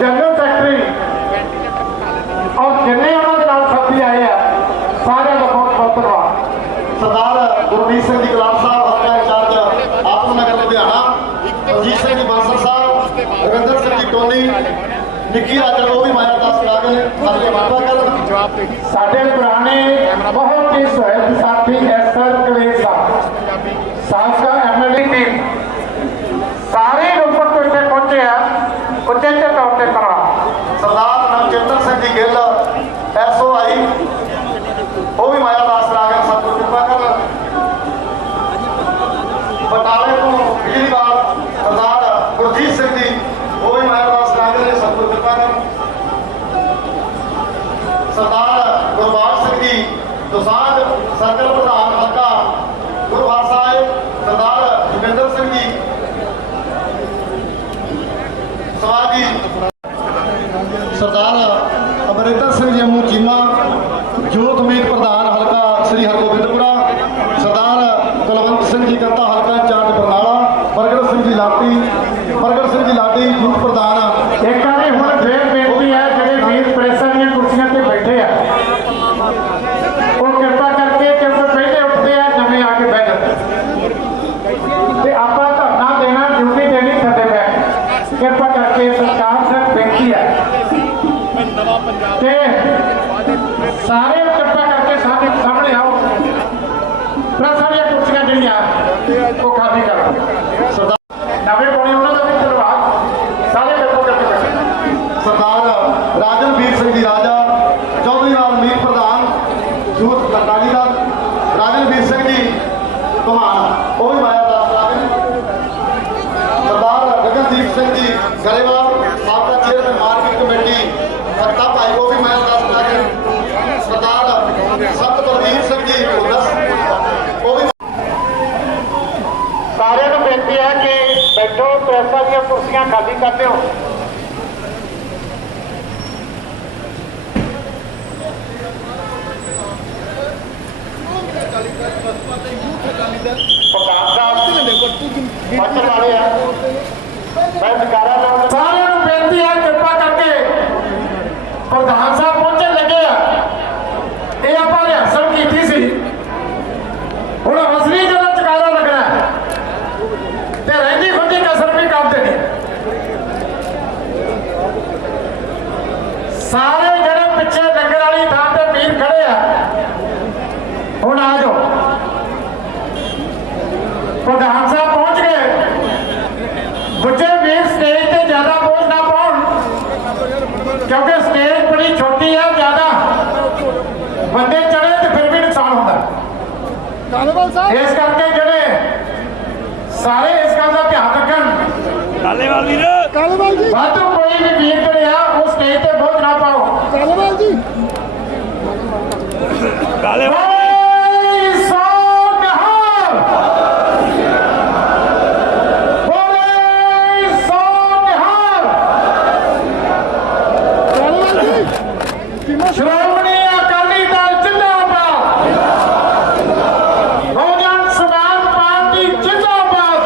General secretary और जिन्ने उन्होंने नाल साथी आए हैं सारे का बहुत बहुत धन्यवाद। सरदार गुरमीत सिंह जी गुलाब साहब हल्का इंचार्ज आत्मनगर लुधियाना, अजीत सिंह जी बांसल साहब, रविंदर सिंह जी टोनी, निक्की राजल वो भी माया दास करा गए सारे माफा कर साढ़े पुराने बहुत ही सुहृद साथी एसआर कलेर साहब साबका एमएलए टीम सारे ऊपर तो इतने पहुंचे हैं उचेचे तौर पर करा। सरदार नवचेतन सिंह जी गिल SOI वो भी माया दास करा गए सतगुरु कृपा कर। बटाले को बिजलीवाल सरदार गुरजीत सिंह जी वो भी माया दास करा गए सतगुरु कृपा कर। सरदार गुरबाज सिंह जी दोसांझ सर्कल प्रधान हल्का गुरुवार साहिब, सरदार जोगिंदर सिंह जी सवाजी, सरदार अमरिंदर सिंह जी अमू चीमा यूथ मीत प्रधान हल्का श्री हरगोबिंदपुरा, सरदार कुलवंत सिंह जी गंता हल्का इंचार्ज बरनाला, प्रगट सिंह जी लाटी यूथ प्रधान। एक बारी हुण फिर बेनती है ਜਿਹੜੇ ਵੀਰ ਪ੍ਰੈਸਾਂ ਦੀਆਂ ਕੁਰਸੀਆਂ ਤੇ ਬੈਠੇ ਆ ਉਹ ਕਿਰਪਾ ਕਰਕੇ ਕਿਉਂਕਿ ਪਹਿਲੇ ਉੱਠਦੇ ਆ ਨਵੇਂ ਆ ਕੇ ਬਹਿ ਜਾਂਦੇ ਤੇ ਆਪਾਂ ਧਰਨਾ ਦੇਣਾ ਡਿਊਟੀ ਦੇਣੀ ਥੱਲੇ ਬੈਠ ਕਿਰਪਾ ਕਰਕੇ ਸਰਕਾਰ ਤੱਕ ਬੇਨਤੀ ਹੈ ਕਿ ਸਾਰੇ ਕਿਰਪਾ ਕਰਕੇ ਸਾਡੇ ਸਾਹਮਣੇ ਆਓ ਪ੍ਰੈਸਾਂ ਦੀਆਂ ਕੁਰਸੀਆਂ ਜਿਹੜੀਆਂ ਉਹ ਖਾਲੀ ਕਰੋ। ਨਵੇਂ ਪਾਉਣੇ ਉਹਨਾਂ ਦਾ ਵੀ ਧੰਨਵਾਦ ਸਾਰੇ ਕਿਰਪਾ ਕਰਕੇ। सरदार राजनवीर सिंह जी राजा चौधरी लाल मीर प्रधान यूथ अकाली दल, राजनवीर सिंह जी घुमान वो भी माया दास करा। सरदार गगनदीप सिंह जी गरेवाल साबका चेयरमैन मार्केट कमेटी खट्टा भाई वो भी माया दास करा। सरदार संत बलवीर सिंह जी उल्लस वो भी। सारे को बेनती है कि बैठो प्रेसां ਦੀਆਂ ਕੁਰਸੀਆਂ खाली कर ਦਿਓ। सारे बेनती है कृपा करके प्रधान साहब पहुंचे लगे ये आप रिहर्सल की सी हूँ असली जो चकारा लगना तो रही खुदी कसर भी कर देनी। सारे जड़े पिछे लंगर वाली थान से वीर खड़े हूँ आ जाओ। प्रधान साहब पहुंच गए बुझे वीर स्टेज पे ज्यादा बोझ ना पाउन क्योंकि स्टेज बड़ी छोटी है, ज्यादा बंदे चढ़े तो फिर भी नुकसान होता इस करके जड़े सारे इस गल का ध्यान रखन वाधू कोई भी वीर जड़े आ वो स्टेज पे बोझ ना पाओ। श्रोमणी अकाली दल जिंदाबाद, बहुजन समाज पार्टी जिंदाबाद।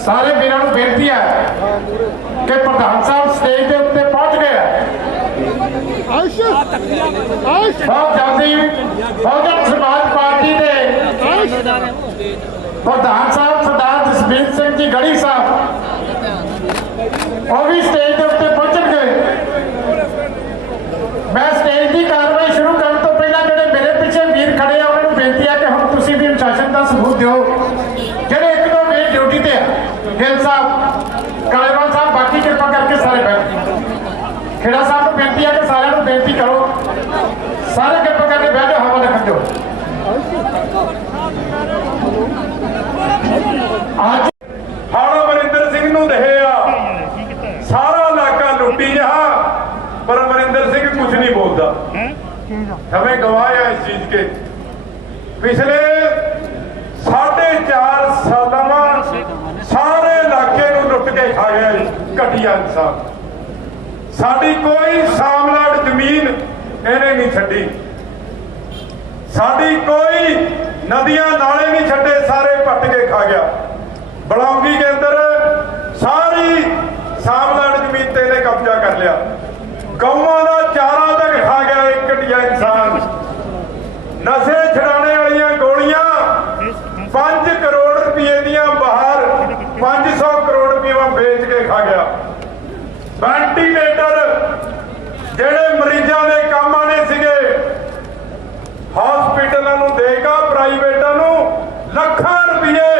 सारे वीरों को बेनती है कि प्रधान साहब स्टेज के उत्ते पहुंच गए बहुत जल्दी बहुजन समाज पार्टी के प्रधान साहब सरदार जसबीर सिंह जी गढ़ी साहब वो भी स्टेज के उत्ते पहुंच गए। मैं स्टेज की कार्रवाई शुरू करने तो पहला जो मेरे पीछे वीर खड़े हैं उन्होंने बेनती है कि हम तुसी भी अनुशासन का सबूत दो ਜਿਹੜੇ एक दो मेरे ड्यूटी ते गिल साहब कालेवाल साहब बाकी कृपा करके सारे बैठ खेड़ा साहब को बेनती है कि सारे को बेनती करो सारे कृपा करके बैठ जाओ हवा लिखन दो। आज हाड़ा अमरिंदर सिंह नूं रहे आ सारा इलाका लुटी जहा पर अमरिंदर सिंह कुछ नहीं बोलता। हमें गवाया इस चीज के पिछले 4.5 साल सारे इलाके नूं लुट के खा गया घटिया इंसान। साडी कोई सामलाड़ जमीन इन्हें नहीं छड्डी, साडी कोई नदियां नाले नहीं छड्डे, सारे पट के खा गया। बलौंगी के अंदर सारी ਸਾਂਵਲਾਨ ਜ਼ਮੀਨ ਤੇ ਇਹਨੇ ਕਬਜ਼ਾ ਕਰ ਲਿਆ। ਗਊਆਂ ਦਾ ਚਾਰਾ ਤੱਕ ਖਾ ਗਿਆ ਇੱਕ ਘਟੀਆ ਇਨਸਾਨ। ਨਸ਼ੇ ਛਡਾਣੇ ਵਾਲੀਆਂ ਗੋਲੀਆਂ 5 ਕਰੋੜ ਰੁਪਏ ਦੀਆਂ ਬਾਹਰ 500 ਕਰੋੜ ਰੁਪਏ ਵੇਚ ਕੇ ਖਾ ਗਿਆ। ਵੈਂਟੀਲੇਟਰ ਜਿਹੜੇ ਮਰੀਜ਼ਾਂ ਦੇ ਕੰਮ ਆਣੇ ਸੀਗੇ ਹਸਪੀਟਲਾਂ ਨੂੰ ਦੇਗਾ, ਪ੍ਰਾਈਵੇਟਾਂ ਨੂੰ ਲੱਖਾਂ ਰੁਪਏ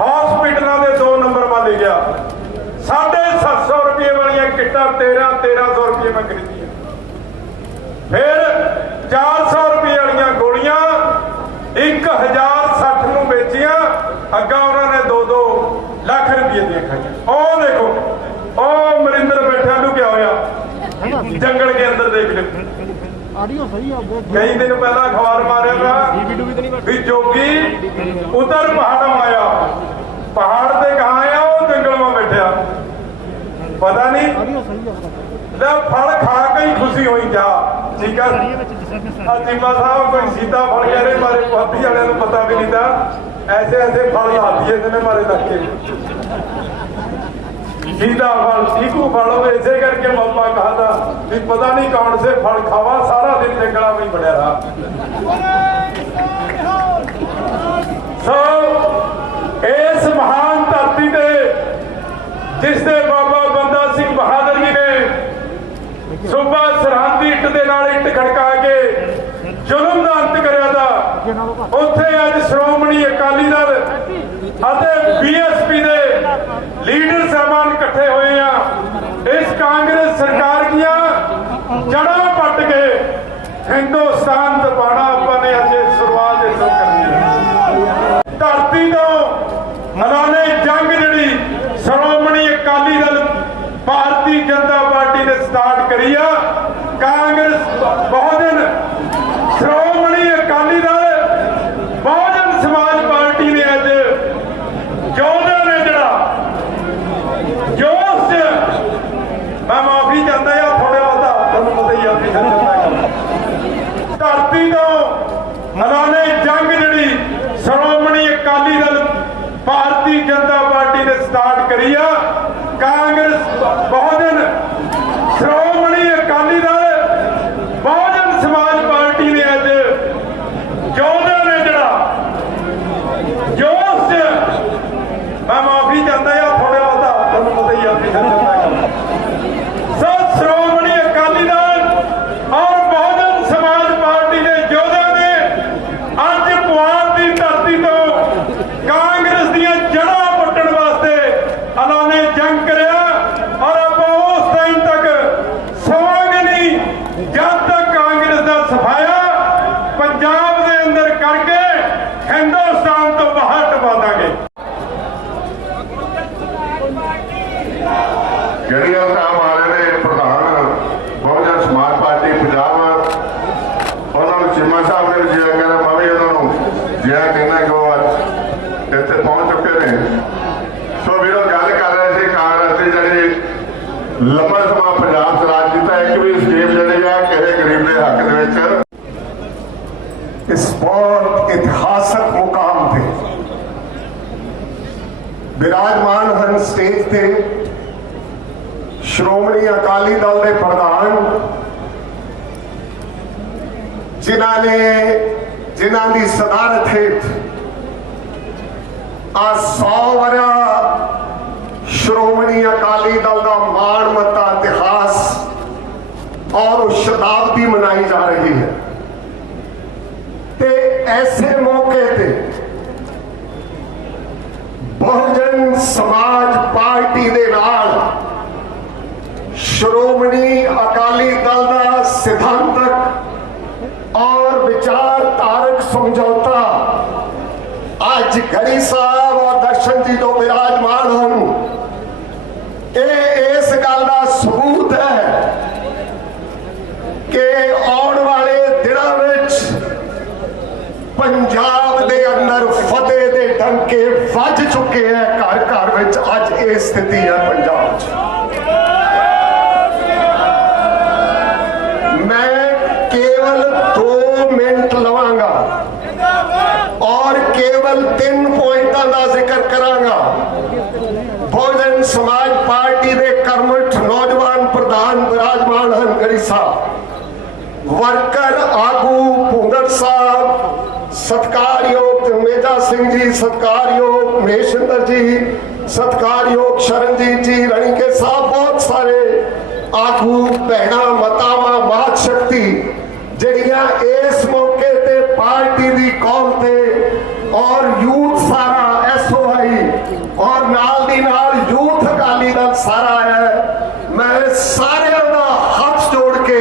ਹਸਪੀਟਲਾਂ ਦੇ 2 ਨੰਬਰ ਵੱਲ ਲੈ ਗਿਆ। 750 ਰੁਪਏ ਵਾਲੀਆਂ ਕਿੱਟਾਂ 1300 ਰੁਪਏ ਮੈਂ ਖਰੀਦੀਆਂ। ਫਿਰ 400 ਰੁਪਏ ਵਾਲੀਆਂ ਗੋਲੀਆਂ 1060 ਨੂੰ ਵੇਚੀਆਂ। ਅੱਗਾ ਉਹਨਾਂ ਨੇ 2-2 ਲੱਖ ਰੁਪਏ ਦੀਆਂ ਖਾਈਆਂ। ਉਹ ਦੇਖੋ ਉਹ ਮਰਿੰਦਰ ਬੈਠਾ ਨੂੰ ਕਿਆ ਹੋਇਆ जंगल के अंदर देख लो। कई दिन पहला अखबार मारे था भी जोगी उधर पहाड़ों आया, पहाड़ से कहा आया वो जंगल में बैठा पता नहीं फल खा के ही खुशी हुई जा। ठीक है चीमा साहब कोई सीता फल कह रहे मारे हाथी वाले को पता भी नहीं था ऐसे ऐसे फल हाथी ने मारे लगे सीधा फल चीकू फल ऐसे करके मम्मा कहा था कि पता नहीं कौन से फल खावा, सारा दिन जंगला में ही बढ़िया रहा। इस महान धरती से जिसने बाबा बंदा सिंह बहादुर जी ने सुबह सरहद की इट के नाल इट खड़का के जुल्म का अंत करिया था, उत्थे अज श्रोमणी अकाली दल बीएसपी दे लीडर साहबान इकट्ठे हुए हैं। इस कांग्रेस सरकार दियां जड़ां पट के हिंदुस्तान दबाना अपने अजे शुरुआत इस करनी है। धरती तो मैदाने जंग जी श्रोमणी अकाली दल भारतीय जनता पार्टी ने स्टार्ट करी है। कांग्रेस बहुजन श्रोमणी अकाली दल बहुजन समाज पार्टी ने अज योद्धा ने जड़ा जोश मैं माफी चाहता या थोड़े बहुत तुम पता ही अपनी धरती तो मैदाने जंग जी श्रोमणी अकाली दल भारतीय जनता पार्टी ने स्टार्ट करी है। कांग्रेस बहुजन श्रोमणी अकाली दल बहुजन समाज पार्टी ने अज योद्धा ने जड़ा जोश मैं माफी चाहता या थोड़े बहुत तुम पता ही अपनी श्रोमणी अकाली दल और बहुजन समाज पार्टी के योद्धा ने अज पुआल की धरती तो कांग्रेस दियां जड़ां पुट्टण वास्ते ऐलाने जंग करिया। और आप उस टाइम तक सोवांगे नहीं जब तक कांग्रेस का सफाया पंजाब के अंदर करके हिंदुस्तान तो बाहर टपा देंगे। ਜਿਹੜੀਆਂ ਤਾਂ ਹਮਾਰੇ ਨੇ ਪ੍ਰਧਾਨ ਬਹੁਜਨ ਸਮਾਜ ਪਾਰਟੀ ਪੰਜਾਬ ਉਹਨਾਂ ਨੂੰ ਚੀਮਾ ਸਾਹਿਬ ਨੇ ਜਿਹਾ ਕਹਿੰਦਾ ਮੈਂ ਵੀ ਉਹਨਾਂ ਨੂੰ ਜਿਹਾ ਕਹਿੰਦਾ ਕਿ ਉਹ ਅੱਜ ਇੱਥੇ ਪਹੁੰਚ ਚੁੱਕੇ ਨੇ। ਸੋ ਵੀਰੋ ਗੱਲ ਕਰ ਰਹੇ ਸੀ ਕਾਂਗਰਸ ਦੀ ਜਿਹੜੀ ਲੰਮਾ ਸਮਾਂ ਪੰਜਾਬ ਚ ਰਾਜ ਕੀਤਾ ਇੱਕ ਵੀ ਸਕੀਮ ਜਿਹੜੀ ਆ ਕਿਸੇ ਗਰੀਬ ਦੇ ਹੱਕ ਦੇ ਵਿੱਚ इस बहुत इतिहासक मुकाम पे विराजमान हन स्टेज पे श्रोमणी अकाली दल के प्रधान जिन्हां दी सदारत हेठ आ 100 वरा श्रोमणी अकाली दल का मान मता इतिहास और शताब्दी मनाई जा रही है। ते ऐसे मौके पे बहुजन समाज पार्टी दे नाल श्रोमणी अकाली दल का सिद्धांतक और विचारधारक समझौता आज गढ़ी साहब और दर्शन जी जो विराजमान हैं इस गल का सबूत है कि आने वाले दिनों में पंजाब दे अंदर फतेह दे डंके वज चुके हैं। घर घर विच अज ये स्थिति है पंजाब च। मैं केवल 2 मिनट लवांगा और केवल 3 पॉइंटों का जिक्र करांगा। बहुजन समाज पार्टी दे वर्कर आगू भूंदड़ साहब, सत्कारयोग जमेजा सिंह जी, सत्कारयोग महेशिंदर जी, सत्कारयोग शरणजीत जी रणीके साहब, बहुत सारे आगू भैणा मतावा मात शक्ति जड़ियां इस मौके ते पार्टी दी कौम ते और यूथ सारा SOI और नाल दी नाल यूथ अकाली दल सारा है। मैं सारे दा हाथ जोड़ के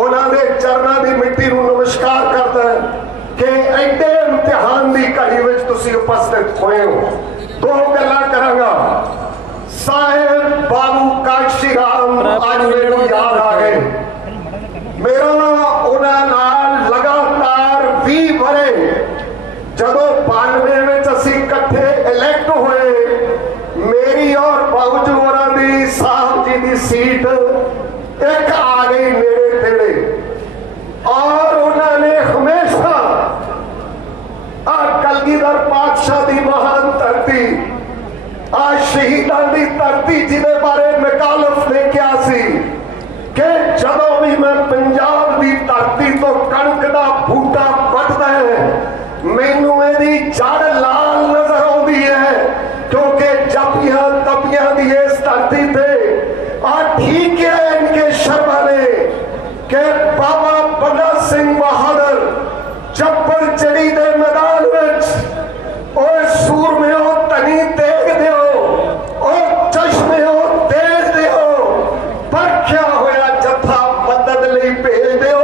उन्होंने चरणों की मिट्टी नूं नमस्कार करता कि एडे इम्तिहान की घड़ी में तुसीं उपस्थित होए हो। दो गल्लां करांगा। साहेब बाबू काशी राम अज मैनूं याद आ गए। मेरा उन्हां नाल लगातार 20 वरे जदों 92 में असीं इकट्ठे इलैक्ट होए, मेरी और बाबूजी होरां दी साहब जी की सीट एक आ गई नेड़े तेड़े, और उन्होंने हमेशा कलगीधर पातशाह की महान धरती, शहीदां की धरती जिहदे बारे मुखालफ ने कहा सी कि जदों भी मैं पंजाब की धरती तो कणक का बूटा वटदा है, मैनू इहदी जड़ लाल नजर आउंदी है, क्योंकि जपियां तपियां की इस धरती पे ठीक है इनके शर्मा ने कि बाबा बंदा सिंह बहादुर जब्बर चढ़ी दे मैदान विच ओए सूरमे हो धनी तेग दिओ, ओ चश्मे हो तेज दिओ, परखिया होया जत्था मदद लई भेज दिओ।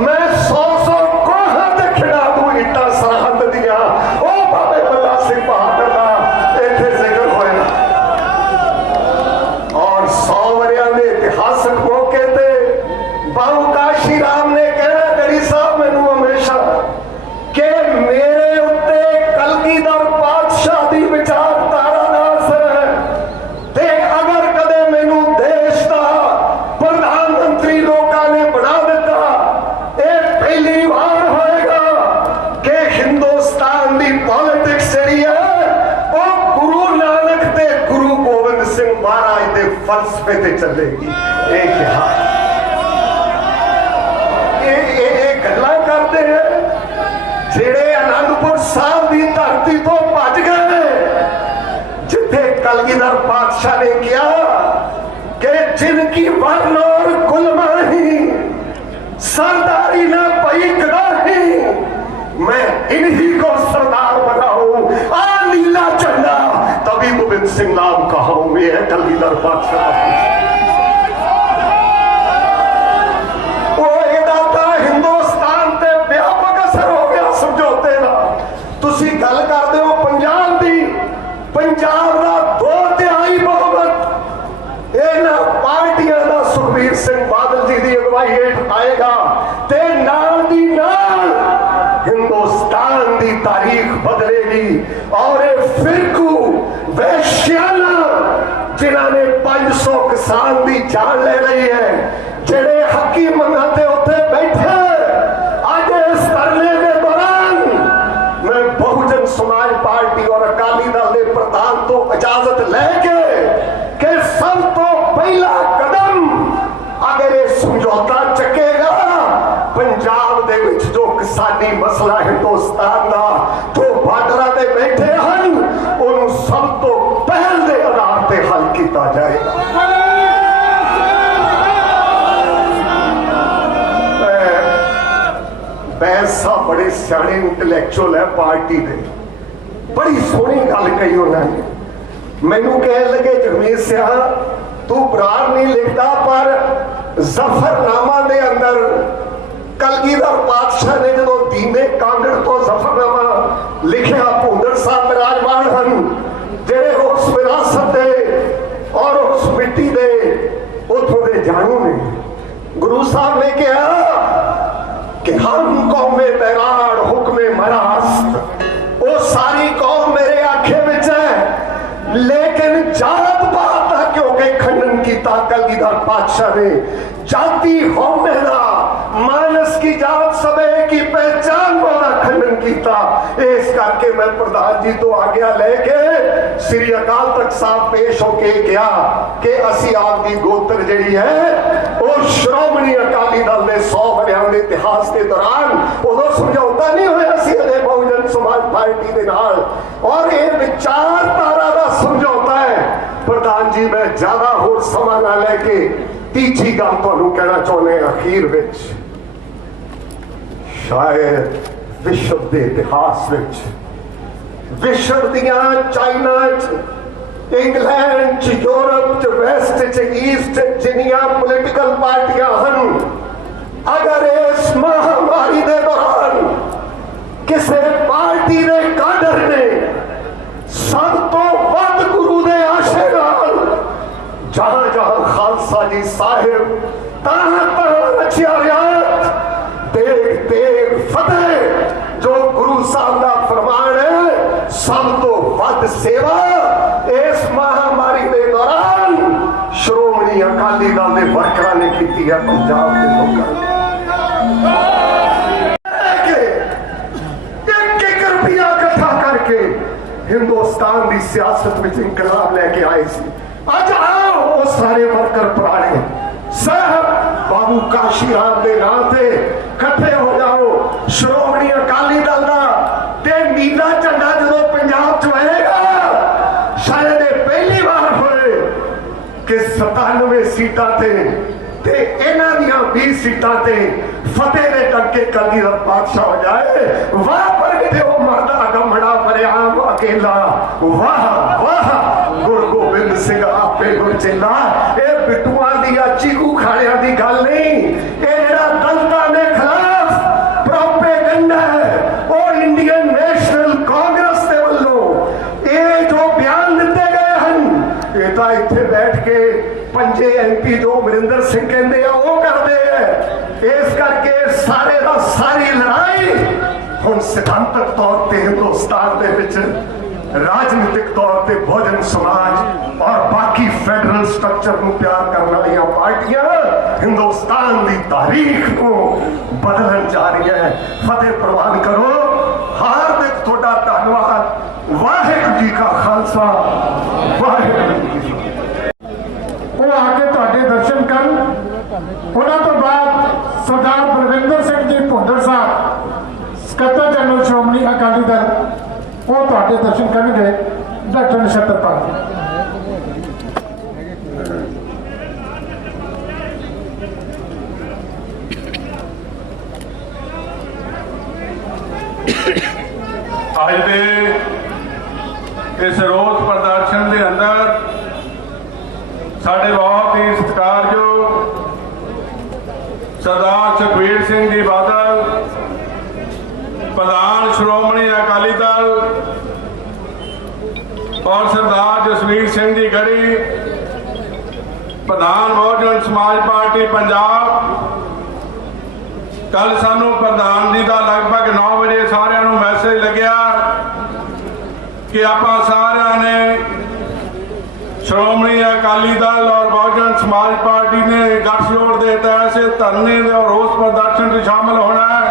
मैं 100 कोहां ते खिड़ा दूं इट्टां सरहद दियां, ओ बाबे बंदा सिंह बहादुर दा इत्थे जिक्र होया। और 100 वरियां दे इतिहासक मौके ते बाबू काशी राम ने कहना गढ़ी साहब मैनू हमेशा कि मेरे उत्ते कलगीधर पातशाह दी विचारधारा दा असर है, ते अगर कदे मैनू देश दा प्रधानमंत्री लोकां ने बना दिता, ये पहली बार होएगा कि हिंदुस्तान दी पॉलिटिक्स जिहड़ी है वो गुरु नानक ते गुरु गोबिंद सिंह महाराज दे फलसफे ते चलेगी। ये कहा गल्लां करते हैं जेड़े आनंदपुर साहब की धरती तो भज गए, जिथे कलगीधर पातशाह ने कहा कि जिनकी वर्ण और कुलमाही सरदारी ना पई कदाही, मैं इन्हीं को सरदार बनाऊं, आ नीला झंडा तभी गोविंद सिंह नाम कहूं। ये है कलगीधर पातशाह। गल करते हो पंजाब की, पंजाब का 2/3 बहुमत इन्हां पार्टियां का सुखबीर सिंह बादल जी की अगवाई हेठ आएगा, ते नाल दी नाल हिंदुस्तान की तारीख बदलेगी। और ये फिरकू वैश्याना जिन्होंने 500 किसान की जान ले रही है, जेड़े हकी मंगा ते उत्थे बैठे अज इस धरने के दौरान मैं बहुजन समाज पार्टी और अकाली दल के प्रधान तो इजाजत लेके कि सब तो पहला कदम अगर ये समझौता चकेगा पंजाब दे विच जो किसानी मसला हिंदुस्तान का तो बार्डर ते बैठे हैं उन्होंने सब तो पहल के आधार पर हल किया जाएगा। बैस साहब बड़े सियाने इंटलैक्चुअल है पार्टी दे, बड़ी सोहनी गल कही उन्होंने। मैनू कह लगे जगमीत सिंह तू बरार नहीं लिखता, पर जफरनामा दे अंदर कलगीधर पातशाह ने जो दीने कांगड़ तो जफरनामा लिखा, भूंदड़ साहब विराजमान हैं जेड़े उस विरासत दे और उस मिट्टी दे उथों दे जानू ने। गुरु साहब ने कहा कि हम कौमे बैराड़ हुक्मे मरास्त, वो सारी कौम मेरे आखे विच है, लेकिन जात पात का क्योंकि खंडन किया कलगीधर पातशाह ने। जाति होने का मानस की जात सबे की पहचान वाला चैयरमैन किया। इस करके मैं प्रधान जी तो आज्ञा लेके श्री अकाल तख्त साहब पेश होके गया कि असी आपकी गोत्र जी है और श्रोमणी अकाली दल ने 100 वरियां के इतिहास के दौरान उदों समझौता नहीं होया सी हले बहुजन समाज पार्टी के नाल, और ये विचारधारा का समझौता है। प्रधान जी मैं ज्यादा होर समा ना लेके तीजी गल तुहानू कहना चाहुंदे अखीर विच, शायद विश्व के इतिहास विच, विश्व दियां China England Europe west east जिन्नियां पोलिटिकल पार्टियां हन, अगर इस महामारी के दौरान किसी पार्टी ने काडर ने सब तो वध गुरु के आशे नाल जहां जहां खालसा जी साहिब तहां तहां रखिया रियायत देख देख फतेह जो गुरु साहब का फरमान है, सब तो वध सेवा इस महामारी के दौरान श्रोमणी अकाली दल के वर्करां ने की है पंजाब के लोगों ने। एक रुपया इकट्ठा करके हिंदुस्तान की सियासत में इंकलाब लेके आए सी। अज आओ वो सारे वर्कर पुराने साहब बाबू काशी राम के नाम से इकट्ठे हो जाओ। श्रोमणी अकाली दल का ते नीला झंडा जो पंजाब च आएगा, शायद ये पहली बार होए कि 97 सीटां ते इन्हां दियां 20 सीटां ते फतेह ने टंके कली दा बादशाह हो जाए। वाह प्रगटे हो मरदा गमड़ा बरियाम अकेला, वाह वाह गुरु गोबिंद सिंह आपे गुर चेला। ये बिटुआ दी चीकू खाड़िया की गल नहीं, ये जेड़ा दलितां दे खिलाफ प्रोपेगेंडा है वो इंडियन नेशनल कांग्रेस के वल्लों ये जो बयान दिते गए हैं, ये तो इत्थे बैठ के पंजे MP जो अमरिंदर सिंह कहते हैं वो करते हैं। इस करके सारे दा सारी लड़ाई हुण सिद्धांतक तौर पर हिंदुस्तान के विच राजनीतिक तौर पर बहुजन समाज और बाकी फेडरल स्ट्रक्चर को प्यार करने वाली पार्टियां हिंदुस्तान की तारीख को बदलन जा रही है। फतेह प्रवान करो। हार्दिक थोड़ा धन्यवाद। वाहिगुरू जी का खालसा, वाहिगुरू जी की फतेह। वो आके तुहाडे दर्शन कर, उन्हां तो बाद सरदार बलविंदर सिंह जी भुंदड़ साहब सकत्तर जनरल श्रोमणी अकाली दल वो तुहाडे दर्शन करनगे। डॉक्टर नछत्तर पाल आज दे इस रोज प्रदर्शन के अंदर साढ़े बहुत ही सत्कारयोग सरदार सुखबीर सिंह जी बादल प्रधान श्रोमणी अकाली दल और सरदार जसवीर सिंह जी गढ़ी प्रधान बहुजन समाज पार्टी पंजाब, कल सानू प्रधान जी का लगभग 9 बजे सारिਆਂ ਨੂੰ मैसेज लग्या कि आप सारिਆਂ ने श्रोमणी अकाली दल और बहुजन समाज पार्टी ने गठजोड़ के तहत से धरने और रोस प्रदर्शन में शामिल होना है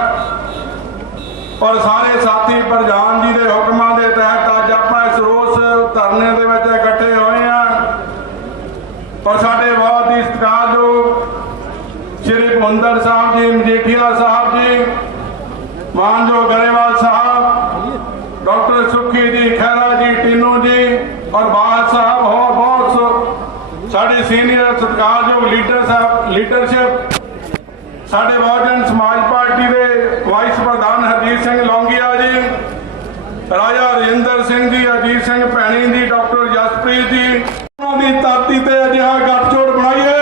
और सारे साथी प्रधान जी के हुक्मां के तहत अज आप इस रोस धरने के इकट्ठे हुए हैं। और साडे बहुत ही सत्कारयोग श्री भुंदड़ साहब जी, मजीठिया साहब जी, मानजो गरेवाल साहब, डॉक्टर सुखी जी, खैरा जी, टीनू जी और बाल साहब और बहुत साढ़े सीनियर सत्कारयोग लीडर साहब लीडरशिप साढ़े बहुजन समाज पार्टी के वाइस प्रधान हरजीत सिंह लौंगिया जी, राजा राजेंद्र सिंह जी, अजीत सिंह भैणी जी, डॉक्टर जसप्रीत जी, उन्होंने धरती से अजिहा गठजोड़ बनाइए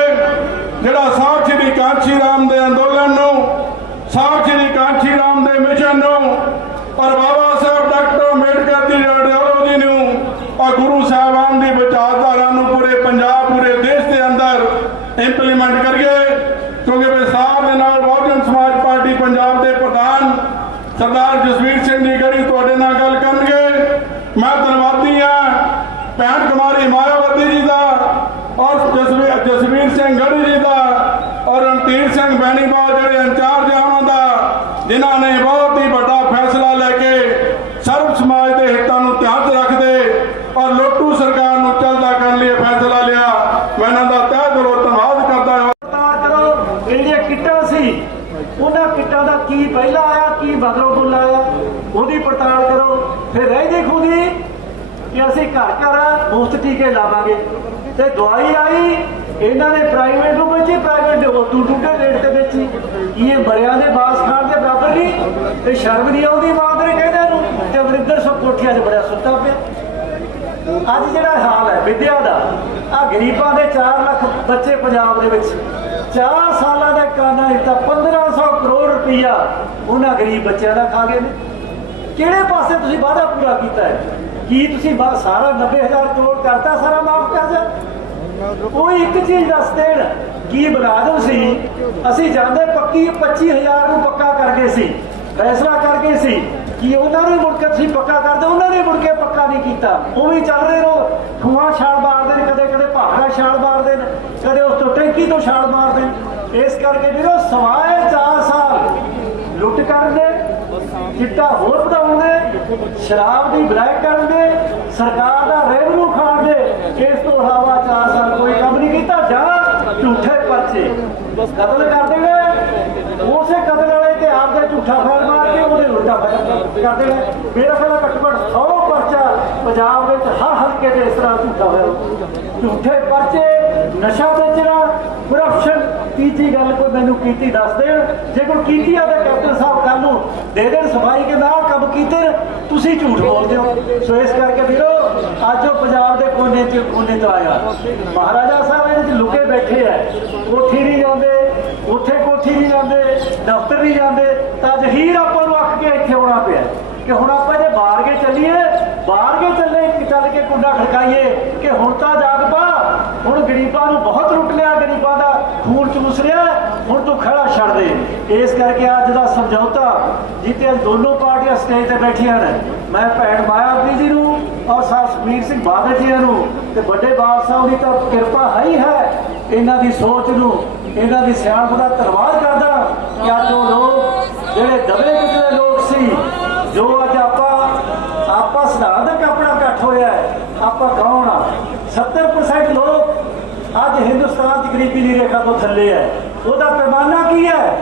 जिहड़ा साहब श्री कांची राम के अंदोलन साहब श्री कांची राम के मिशन और बाबा साहब डॉक्टर अंबेडकर की आइडियोलॉजी और गुरु साहबान की विचारधारा पूरे पंजाब पूरे देश के अंदर इंप्लीमेंट करिए। क्योंकि विस्तार के नाल बहुजन समाज पार्टी पंजाब के प्रधान सरदार जसवीर सिंह जी गढ़ी तुहाडे नाल गल करनगे। मैं धन्यवादी हाँ भैन कुमारी मायावती जी का और जसवीर सिंह गढ़ी जी का और रणधीर सिंह बैनीवाल जो इंचार्ज है उन्होंने जिन्होंने बहुत ही बड़ा फैसला ਕਿਸਾਨਾਂ ਦਾ ਤਹਿ ਦਿਲੋਂ ਧੰਨਵਾਦ ਕਰਦਾ ਹਾਂ। ਪੜਤਾਲ ਕਰੋ ਜਿਹੜੀਆਂ ਕਿੱਟਾਂ ਸੀ ਉਹਨਾਂ ਕਿੱਟਾਂ ਦਾ ਕੀ ਪਹਿਲਾਂ ਆਇਆ ਕੀ ਮਗਰੋਂ ਬੁੱਲ ਆਇਆ ਉਹਦੀ ਪੜਤਾਲ ਕਰੋ। ਫਿਰ ਰਹਿ ਦੇਖੂਗੀ ਕਿ ਅਸੀਂ ਘਰ ਘਰ ਮੁਫਤ ਟੀਕੇ ਲਾਵਾਂਗੇ ਤੇ ਦਵਾਈ ਆਈ ਇਹਨਾਂ ਨੇ ਪ੍ਰਾਈਵੇਟ ਨੂੰ ਵੇਚੀ, ਪ੍ਰਾਈਵੇਟ ਦੇ ਟੂਟੇ ਰੇਟ ਤੇ ਵੇਚੀ। ਕੀ ਇਹ ਮਰਿਆਂ ਦੇ ਬਾਸ ਖਾਣ ਦੇ ਬਰਾਬਰ ਨਹੀਂ? ਤੇ ਸ਼ਰਮ ਨਹੀਂ ਆਉਂਦੀ ਬਾਂਦਰੇ ਕਹਿੰਦੇ ਨੂੰ ਤੇ ਅਮਰਿੰਦਰ ਸਿੰਘ ਕੋਠੀਆਂ 'ਚ ਬੜਿਆ ਸੁੱਤਾ ਪਿਆ। ਅੱਜ ਜਿਹੜਾ ਹਾਲ ਹੈ ਵਿਦਿਆ ਦਾ, ਆ ਗਰੀਬਾਂ ਦੇ 4 ਲੱਖ ਬੱਚੇ ਪੰਜਾਬ ਦੇ ਵਿੱਚ 4 ਸਾਲਾਂ ਦਾ ਕਾਨਾ ਦਿੱਤਾ 1500 ਕਰੋੜ ਰੁਪਈਆ ਉਹਨਾਂ ਗਰੀਬ ਬੱਚਿਆਂ ਦਾ ਖਾ ਗਏ ਨੇ। ਕਿਹੜੇ ਪਾਸੇ ਤੁਸੀਂ ਵਾਅਦਾ ਪੂਰਾ ਕੀਤਾ ਹੈ? ਕੀ ਤੁਸੀਂ ਸਾਰਾ 90,000 ਕਰੋੜ ਕਰਤਾ, ਸਾਰਾ ਮਾਫ ਕਰ ਜਾ? ਕੋਈ ਇੱਕ ਚੀਜ਼ ਦੱਸ ਦੇਣ। ਕੀ ਮੁਲਾਜ਼ਮ ਸੀ ਅਸੀਂ ਜਾਂਦੇ ਪੱਕੀ 25,000 ਨੂੰ ਪੱਕਾ ਕਰ ਗਏ ਸੀ, ਫੈਸਲਾ ਕਰ ਗਏ ਸੀ ਕਿ ਉਹਨਾਂ ਨੇ ਮੁੜ ਕੇ ਤੁਸੀਂ ਪੱਕਾ ਕਰਦੇ, ਉਹਨਾਂ ਨੇ ਮੁੜ ਕੇ ਪੱਕਾ ਨਹੀਂ ਕੀਤਾ। ਉਹ ਵੀ ਚੱਲ ਰਹੇ ਰੋ ਖੂਹਾਂ ਛਾਲ ਮਾਰਦੇ ਨੇ, ਕਦੇ ਕਦੇ ਭਾਖੜਾ ਛਾਲ ਮਾਰਦੇ ਨੇ, ਕਦੇ ਉਸ ਤੋਂ ਟੈਂਕੀ ਤੋਂ ਛਾਲ ਮਾਰਦੇ ਨੇ। ਇਸ ਕਰਕੇ ਵੀਰੋ ਸਵਾਏ 4 ਸਾਲ ਲੁੱਟ ਕਰਦੇ, ਚਿੱਟਾ ਹੋਰ ਵਧਾਉਣਗੇ, ਸ਼ਰਾਬ ਦੀ ਬਲੈਕ ਕਰਨਗੇ, ਸਰਕਾਰ ਦਾ ਰੈਵਨਿਊ ਖਾਣਗੇ। ਇਸ ਤੋਂ ਇਲਾਵਾ 4 ਸਾਲ ਕੋਈ ਕੰਮ ਨਹੀਂ ਕੀਤਾ। ਜਾਂ ਝੂਠੇ ਪਰਚੇ ਕਤਲ ਕਰ ਦੇਣਗੇ, ਉਸੇ ਕਤਲ ਵਾਲੇ ਤੇ ਆਪ ਦਾ ਝੂਠਾ ਫੈਲ ਮਾਰ ਕੇ ਉਹਦੇ ਉਲਟਾ ਫੈਲ ਕਰ ਦੇਣਾ। ਮੇਰਾ ਖਿਆਲ ਘੱਟੋ ਘੱਟ 100 ਪਰਚਾ ਪੰਜਾਬ ਵਿੱਚ ਹਰ ਹਲਕੇ ਤੇ ਇਸ ਤਰ੍ਹਾਂ ਝੂਠਾ ਹੋਇਆ। ਝੂਠੇ ਪਰਚੇ, ਨਸ਼ਾ ਵੇਚਣਾ, ਕਰਪਸ਼ਨ। ਤੀਜੀ ਗੱਲ ਕੋਈ ਮੈਨੂੰ ਕੀਤੀ ਦੱਸ ਦੇਣ, ਜੇ ਕੋਈ ਕੀਤੀ ਆ ਤਾਂ ਕੈਪਟਨ ਸਾਹਿਬ ਕੱਲ ਨੂੰ ਦੇ ਦੇਣ ਸਫਾਈ ਕਿ ਨਾ ਕੰਮ ਕੀਤੇ ਤੁਸੀਂ ਝੂਠ ਬੋਲਦੇ ਹੋ। ਸੋ ਇਸ ਕਰਕੇ ਵੀਰੋ ਅੱਜ ਉਹ ਪੰਜਾਬ ਦੇ ਕੋਨੇ ਤੋਂ ਆਇਆ ਮਹਾਰਾਜਾ ਸਾਹਿਬ ਇਹਦੇ 'ਚ ਲੁਕੇ ਬੈਠੇ ਆ, ਕੋਠੀ ਨਹੀਂ ਜਾਂਦੇ, ਉੱਥੇ ਕੋਠੀ ਨਹੀਂ ਜਾਂਦੇ, ਦਫ਼ਤਰ ਨਹੀਂ ਜਾਂਦੇ, ਤਾਂ ਜ਼ਹੀਰ ਆਪਾਂ ਨੂੰ ਅੱਕ ਕੇ ਇੱਥੇ ਆਉਣਾ ਪਿਆ ਕਿ ਹੁਣ ਆਪਾਂ ਜੇ ਬਾਹਰ ਕੇ ਚੱਲੀਏ, ਬਾਹਰ ਕੇ ਚੱਲ ਕੇ ਕੁੰਡਾ ਖੜਕਾਈਏ ਕਿ ਹੁਣ ਤਾਂ ਜਾਗ ਪਾ, ਹੁਣ ਗਰੀਬਾਂ ਨੂੰ ਬਹੁਤ ਲੁੱਟ ਲਿਆ, ਗਰੀਬਾਂ ਦਾ ਖੂਨ ਚੂਸ ਰਿਹਾ, ਹੁਣ ਤੂੰ ਖੜਾ ਛੱਡ ਦੇ। ਇਸ ਕਰਕੇ ਅੱਜ ਦਾ ਸਮਝੌਤਾ ਜਿੱਤੇ ਅੱਜ ਦੋਨੋਂ ਪਾਰਟੀਆਂ ਸਟੇਜ ਤੇ ਬੈਠੀਆਂ ਨੇ, ਮੈਂ ਭੈਣ ਮਾਇਆਵਤੀ ਜੀ ਨੂੰ ਔਰ ਸਾਹਿਬ ਸੁਖਬੀਰ ਸਿੰਘ ਬਾਦਲ ਜੀ ਨੂੰ ਤੇ ਵੱਡੇ ਬਾਲ ਸਾਹਿਬ ਦੀ ਤਾਂ ਕਿਰਪਾ ਹੈ ਹੀ ਹੈ, ਇਹਨਾਂ ਦੀ ਸੋਚ ਨੂੰ, ਇਹਨਾਂ ਦੀ ਸਿਆਣਪ ਦਾ ਧੰਨਵਾਦ ਕਰਦਾ ਕਿ ਅੱਜ ਉਹ ਲੋਕ ਜਿਹੜੇ ਦਬੇ ਕੁਚਲੇ ਲੋਕ ਸੀ, ਜੋ ਅੱਜ ਆਪਾਂ ਸਿਧਾਂਤਕ ਆਪਣਾ ਇਕੱਠ ਹੋਇਆ ਹੈ, ਆਪਾਂ ਕੌਣ ਆ? 70% ਲੋਕ ਅੱਜ ਹਿੰਦੁਸਤਾਨ ਦੀ ਗਰੀਬੀ ਦੀ ਰੇਖਾ ਤੋਂ ਥੱਲੇ ਹੈ। ਉਹਦਾ ਪੈਮਾਨਾ ਕੀ ਹੈ?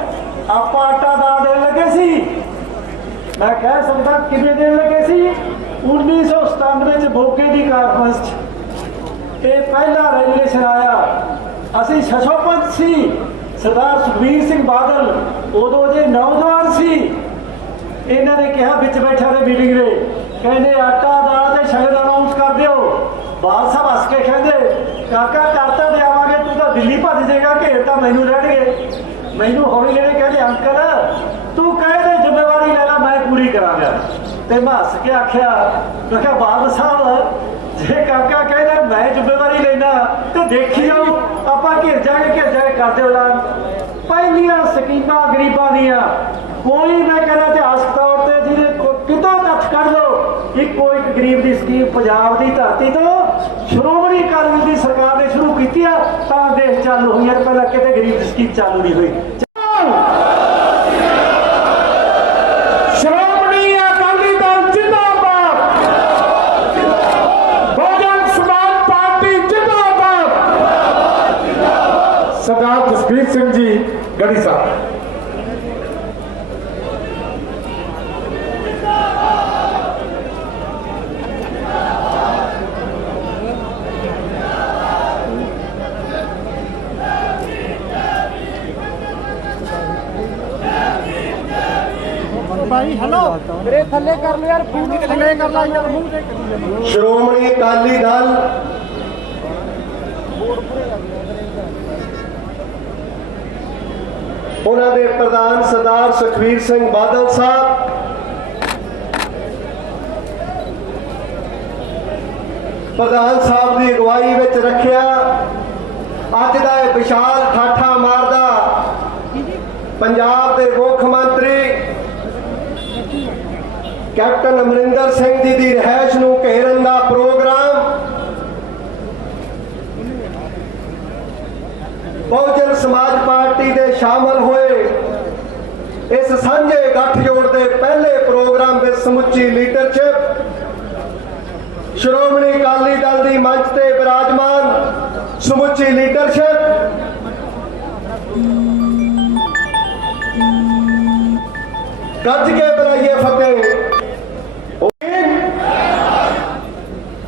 ਆਪਾਂ ਆਟਾ ਦਾਲ ਦੇਣ ਲੱਗੇ ਸੀ, ਮੈਂ ਕਹਿ ਸਕਦਾ ਕਿਵੇਂ ਦੇਣ ਲੱਗੇ ਸੀ? 1997 ਚ ਮੋਗੇ ਦੀ ਕਾਨਫਰੰਸ 'ਚ ਇਹ ਪਹਿਲਾ ਰੈਗੂਲੇਸ਼ਨ ਆਇਆ। ਅਸੀਂ ਸ਼ਸ਼ੋਪੰਥ ਸੀ, ਸਰਦਾਰ ਸੁਖਬੀਰ ਸਿੰਘ ਬਾਦਲ ਉਦੋਂ ਜੇ ਨੌਜਵਾਨ ਸੀ, ਇਹਨਾਂ ਨੇ ਕਿਹਾ ਵਿੱਚ ਬੈਠਾ ਦੇ ਮੀਟਿੰਗ ਦੇ, ਕਹਿੰਦੇ ਆਟਾ ਦਾਲ ਤੇ ਸ਼ਗਨ ਅਨਾਉਂਸ ਕਰ ਦਿਓ। ਬਾਲ ਸਾਹਿਬ ਹੱਸ ਕੇ ਕਹਿੰਦੇ ਕਾਕਾ ਕਰਤਾ ਦੇਵਾਂਗੇ, ਤੂੰ ਤਾਂ ਦਿੱਲੀ ਭੱਜ ਜਾਏਗਾ, ਘੇਰ ਤਾਂ ਮੈਨੂੰ ਰਹਿਣਗੇ। ਮੈਨੂੰ ਹੌਲੀ ਜਿਹੜੇ ਕਹਿੰਦੇ ਅੰਕਲ ਤੂੰ ਕਹਿੰਦੇ ਜ਼ਿੰਮੇਵਾਰੀ ਲੈ ਲਾ, ਮੈਂ ਪੂਰੀ ਕਰਾਂਗਾ। ਤੇ ਮੈਂ ਹੱਸ ਕੇ ਆਖਿਆ, ਮੈਂ ਕਿਹਾ ਬਾਲ ਸਾਹਿਬ ਜੇ ਕਾਕਾ ਕਹਿੰਦਾ ਮੈਂ ਜ਼ਿੰਮੇਵਾਰੀ ਲੈਣਾ ਤੇ ਦੇਖੀ ਜਾਓ ਆਪਾਂ ਘਿਰ ਜਾਗੇ ਕਰਦੇ ਹੋ ਐਲਾਨ। ਪਹਿਲੀਆਂ ਸਕੀਮਾਂ ਗਰੀਬਾਂ ਦੀਆਂ ਕੋਈ ਮੈਂ ਕਹਿੰਦਾ ਇਤਿਹਾਸਕ ਤੌਰ ਤੇ ਜਿਹਦੇ ਕਿਤੋਂ ਤੱਥ ਕੱਢ ਲਓ, ਇੱਕੋ ਇੱਕ ਗਰੀਬ ਦੀ ਸਕੀਮ ਪੰਜਾਬ ਦੀ ਧਰਤੀ ਤੋਂ ਸ਼੍ਰੋਮਣੀ ਅਕਾਲੀ ਦਲ ਦੀ ਸਰਕਾਰ ਨੇ ਸ਼ੁਰੂ ਕੀਤੀ ਆ ਤਾਂ ਦੇਸ਼ ਚਾਲੂ ਹੋਈ ਹੈ। ਪਹਿਲਾਂ ਕਿਤੇ ਗਰੀਬ ਦੀ ਸਕੀਮ ਚਾਲੂ ਨਹੀਂ ਹੋਈ। ਸ਼੍ਰੋਮਣੀ ਅਕਾਲੀ ਦਲ ਜਿੰਦਾਬਾਦ, ਬਹੁਜਨ ਸਮਾਜ ਪਾਰਟੀ ਜਿੰਦਾਬਾਦ। ਸਰਦਾਰ ਜਸਬੀਰ ਸਿੰਘ ਜੀ ਗੜੀ ਸਾਹਿਬ। ਭਾਈ ਹੈਲੋ ਮੇਰੇ ਥੱਲੇ ਕਰ ਲਿਆ ਯਾਰ, ਫੋਨ ਥੱਲੇ ਕਰ ਲਾ ਯਾਰ, ਮੂੰਹ ਤੇ ਸ਼੍ਰੋਮਣੀ ਅਕਾਲੀ ਦਲ ਉਹਨਾਂ ਦੇ ਪ੍ਰਧਾਨ ਸਰਦਾਰ ਸੁਖਬੀਰ ਸਿੰਘ ਬਾਦਲ ਸਾਹਿਬ, ਪ੍ਰਧਾਨ ਸਾਹਿਬ ਦੀ ਅਗਵਾਈ ਵਿੱਚ ਰੱਖਿਆ ਅੱਜ ਦਾ ਇਹ ਵਿਸ਼ਾਲ ਠਾਠਾ ਮਾਰਦਾ ਪੰਜਾਬ ਦੇ ਮੁੱਖ ਮੰਤਰੀ ਕੈਪਟਨ ਅਮਰਿੰਦਰ ਸਿੰਘ ਜੀ ਦੀ ਰਿਹਾਇਸ਼ ਨੂੰ ਘੇਰਨ ਦਾ ਪ੍ਰੋਗਰਾਮ ਬਹੁਜਨ ਸਮਾਜ ਪਾਰਟੀ ਦੇ ਸ਼ਾਮਲ ਹੋਏ ਇਸ ਸਾਂਝੇ ਗੱਠਜੋੜ ਦੇ ਪਹਿਲੇ ਪ੍ਰੋਗਰਾਮ ਵਿੱਚ ਸਮੁੱਚੀ ਲੀਡਰਸ਼ਿਪ ਸ਼੍ਰੋਮਣੀ ਅਕਾਲੀ ਦਲ ਦੀ ਮੰਚ ਤੇ ਬਿਰਾਜਮਾਨ ਸਮੁੱਚੀ ਲੀਡਰਸ਼ਿਪ, ਗੱਜ ਕੇ ਬੁਲਾਈਏ ਫਤਿਹ।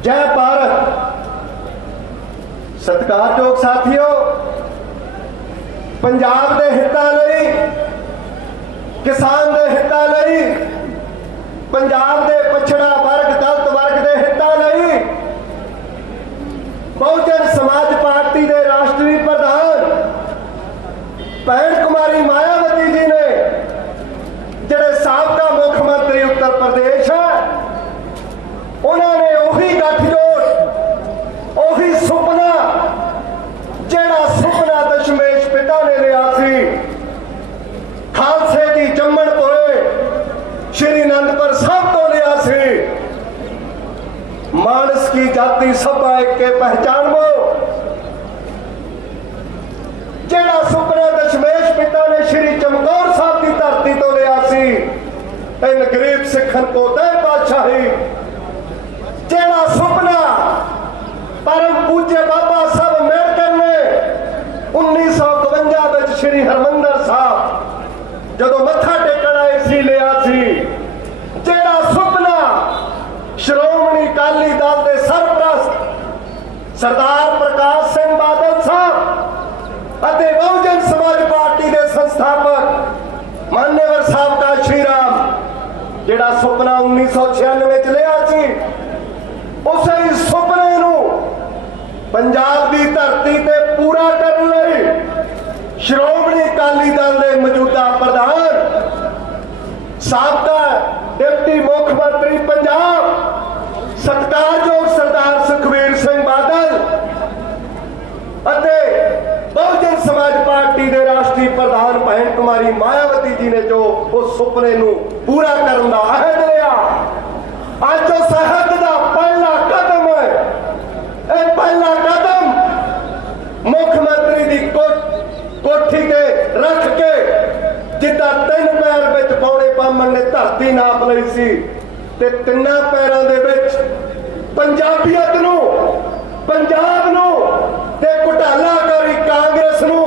ਜੈ ਭਾਰਤ। ਸਤਿਕਾਰਯੋਗ ਸਾਥੀਓ, ਪੰਜਾਬ ਦੇ ਹਿੱਤਾਂ ਲਈ, ਕਿਸਾਨ ਦੇ ਹਿੱਤਾਂ ਲਈ, ਪੰਜਾਬ ਦੇ ਪਛੜਾ ਵਰਗ, ਦਲਿਤ ਵਰਗ ਦੇ ਹਿੱਤਾਂ ਲਈ ਬਹੁਜਨ ਸਮਾਜ ਪਾਰਟੀ ਦੇ ਰਾਸ਼ਟਰੀ ਪ੍ਰਧਾਨ ਭੈਣ ਕੁਮਾਰੀ ਮਾਇਆਵਤੀ ਜੀ ਨੇ, ਜਿਹੜੇ ਸਾਬਕਾ ਮੁੱਖ ਮੰਤਰੀ ਉੱਤਰ ਪ੍ਰਦੇਸ਼ ਹੈ, ਉਹਨਾਂ ਨੇ ਉਹੀ ਗੱਠਜੋੜ, ਉਹੀ ਸੁਪਨਾ, ਜਿਹੜਾ ਸੁਪਨਾ ਦਸ਼ਮੇਸ਼ ਪਿਤਾ ਨੇ ਲਿਆ ਸੀ, ਖਾਲਸੇ ਦੀ ਜੰਮਣ ਹੋਏ श्री आनंदपुर साहब तो लिया से, मानस की जाति सभा एक के पहचान वो, जेड़ा सुपना दशमेश पिता ने श्री चमकौर साहब की धरती तो लिया सी, इन गरीब सिखन को दे बादशाही, जेड़ा सुपना परम पूज्य बाबा साहब अम्बेडकर ने 1952 में श्री हरमंदर साहब ਜਦੋਂ ਮੱਥਾ ਟੇਕਣ ਆਏ ਸੀ ਲਿਆ ਸੀ, ਜਿਹੜਾ ਸੁਪਨਾ ਸ਼੍ਰੋਮਣੀ ਅਕਾਲੀ ਦਲ ਦੇ ਸਰਪ੍ਰਸਤ ਸਰਦਾਰ ਪ੍ਰਕਾਸ਼ ਸਿੰਘ ਬਾਦਲ ਸਾਹਿਬ ਅਤੇ ਬਹੁਜਨ ਸਮਾਜ ਪਾਰਟੀ ਦੇ ਸੰਸਥਾਪਕ ਮਾਨਯਵਰ ਸਾਬਕਾ ਸ਼੍ਰੀ ਰਾਮ, ਜਿਹੜਾ ਸੁਪਨਾ 1996 ਚ ਲਿਆ ਸੀ, ਉਸੇ ਸੁਪਨੇ ਨੂੰ ਪੰਜਾਬ ਦੀ ਧਰਤੀ ਤੇ ਪੂਰਾ ਕਰਨ ਲਈ ਸ਼੍ਰੋਮਣੀ ਅਕਾਲੀ ਦਲ ਦੇ ਮੌਜੂਦਾ ਪ੍ਰਧਾਨ, ਸਾਬਕਾ ਡਿਪਟੀ ਮੁੱਖ ਮੰਤਰੀ ਪੰਜਾਬ ਸਤਿਕਾਰਯੋਗ ਸਰਦਾਰ ਸੁਖਬੀਰ ਸਿੰਘ ਬਾਦਲ ਅਤੇ ਬਹੁਜਨ ਸਮਾਜ ਪਾਰਟੀ ਦੇ ਰਾਸ਼ਟਰੀ ਪ੍ਰਧਾਨ ਭੈਣ ਕੁਮਾਰੀ ਮਾਇਆਵਤੀ ਜੀ ਨੇ ਜੋ ਉਸ ਸੁਪਨੇ ਨੂੰ ਪੂਰਾ ਕਰਨ ਦਾ ਅਹਿਦ ਲਿਆ, ਅੱਜ ਉਹ ਸਰਹੱਦ ਦਾ ਪਹਿਲਾ ਕਦਮ ਹੈ। ਇਹ ਪਹਿਲਾ ਕਦਮ ਮੁੱਖ ਮੰਤਰੀ ਦੀ ਕੋਠੀ ਤੇ ਰੱਖ ਕੇ, ਜਿੱਦਾਂ 3 ਪੈਰ ਵਿੱਚ ਪੌਣੇ ਬਾਮਣ ਨੇ ਧਰਤੀ ਨਾਪ ਲਈ ਸੀ, ਤੇ 3 ਪੈਰਾਂ ਦੇ ਵਿੱਚ ਪੰਜਾਬੀਅਤ ਨੂੰ, ਪੰਜਾਬ ਨੂੰ ਤੇ ਘੁਟਾਲਾਕਾਰੀ ਕਾਂਗਰਸ ਨੂੰ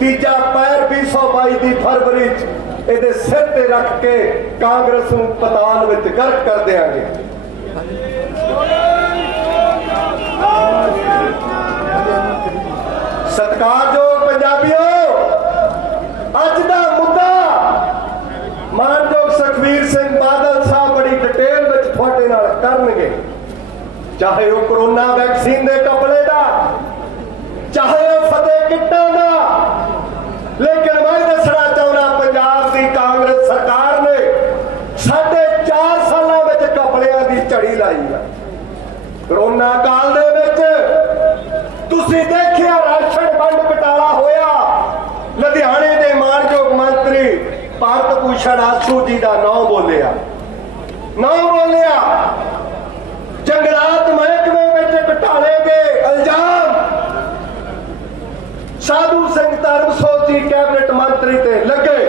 ਤੀਜਾ ਪੈਰ 2022 ਦੀ ਫਰਵਰੀ ਚ ਇਹਦੇ ਸਿਰ ਤੇ ਰੱਖ ਕੇ ਕਾਂਗਰਸ ਨੂੰ ਪਤਾਲ ਵਿੱਚ ਗਰਕ ਕਰ ਦੇਵਾਂਗੇ। ਸਤਿਕਾਰਯੋਗ ਪੰਜਾਬੀਓ, ਅੱਜ ਦਾ ਮੁੱਦਾ ਮਾਨਯੋਗ ਸੁਖਬੀਰ ਸਿੰਘ ਬਾਦਲ ਸਾਹਿਬ ਬੜੀ ਡਿਟੇਲ ਵਿੱਚ ਤੁਹਾਡੇ ਨਾਲ ਕਰਨਗੇ, ਚਾਹੇ ਉਹ ਕਰੋਨਾ ਵੈਕਸੀਨ ਦੇ ਕਪੜੇ ਦਾ, ਚਾਹੇ ਉਹ ਫਤਿਹ ਕਿੱਟਾਂ ਦਾ। ਲੇਕਿਨ ਮੈਂ ਦੱਸਣਾ ਚਾਹੁੰਦਾ, ਪੰਜਾਬ ਦੀ ਕਾਂਗਰਸ ਸਰਕਾਰ ਨੇ 4.5 ਸਾਲਾਂ ਵਿੱਚ ਕਪੜਿਆਂ ਦੀ ਝੜੀ ਲਾਈ ਹੈ। ਕਰੋਨਾ ਕਾਲ ਦੇ ਵਿੱਚ ਤੁਸੀਂ ਦੇਖਿਆ ਰਾਸ਼ਨ ਵੰਡ ਘਟਾਲਾ ਹੋਇਆ, ਲੁਧਿਆਣੇ ਦੇ ਮਾਨਯੋਗ ਮੰਤਰੀ ਭਾਰਤ ਭੂਸ਼ਣ ਆਸੂ ਜੀ ਦਾ ਨਾਂ ਬੋਲਿਆ, ਜੰਗਲਾਤ ਮਹਿਕਮੇ ਵਿੱਚ ਘਟਾਲੇ ਦੇ ਇਲਜ਼ਾਮ ਸਾਧੂ ਸਿੰਘ ਧਰਮਸੋਤ ਜੀ ਕੈਬਨਿਟ ਮੰਤਰੀ ਤੇ ਲੱਗੇ।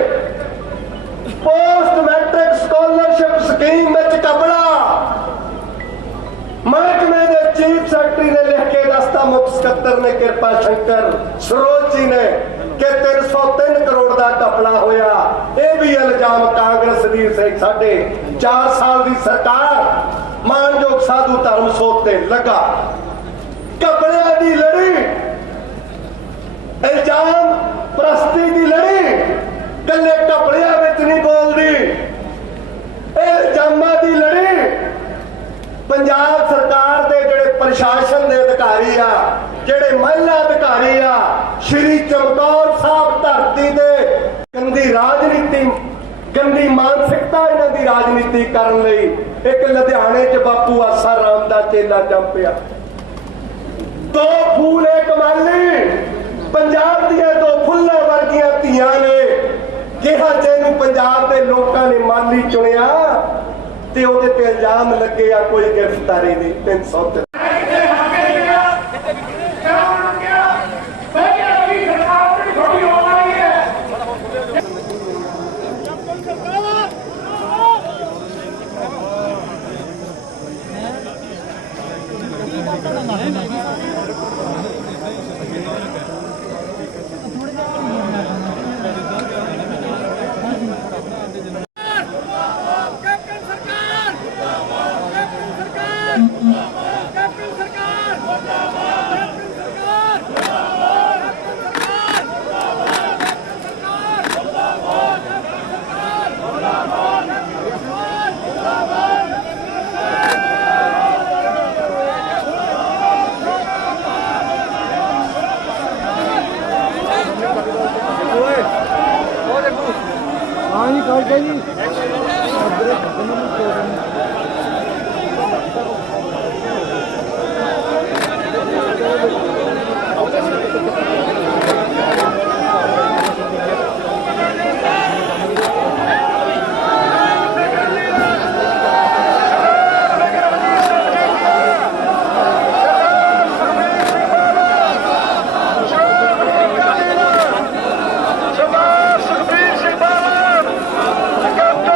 ਪੋਸਟ ਮੈਟ੍ਰਿਕ ਸਕਾਲਰਸ਼ਿਪ ਸਕੀਮ ਵਿੱਚ ਕਪੜਾ, महकमे के चीफ सेक्रेटरी ने लिख के दस्ता, मुख्य सकत्तर ने कृपा शंकर सरोज जी ने कि 303 करोड़ का घपला होया। यह भी इल्जाम कांग्रेस की 4.5 साल की सरकार मानयोग साधु धर्मसोत ते लगा। घपलियां की लड़ी, इल्जाम प्रस्ती की लड़ी कले घपलियां विच नहीं बोलती, इल्जामां की लड़ी पंजाब सरकार दे जेड़े प्रशासन दे अधिकारी आ, जेड़े महिला अधिकारी आ, श्री चमकौर साहब धरती दे गंदी राजनीति, गंदी मानसिकता इन्हां दी राजनीति करन लई एक लुधियाने च बापू आसा राम दा चेला जम पिया। 2 फूल एक माली, पंजाब दियां 2 फुल्लां वर्गियां धीआं ने किहा जेनूं पंजाब दे लोकां ने माली चुनिया ते ओदे ते इल्जाम लगे या कोई गिरफ्तारी नहीं। 303 नहीं ਸਰਦਾਰ ਸੁਖਬੀਰ ਸਿੰਘ ਬਾਦਲ, ਕੈਪਟਨ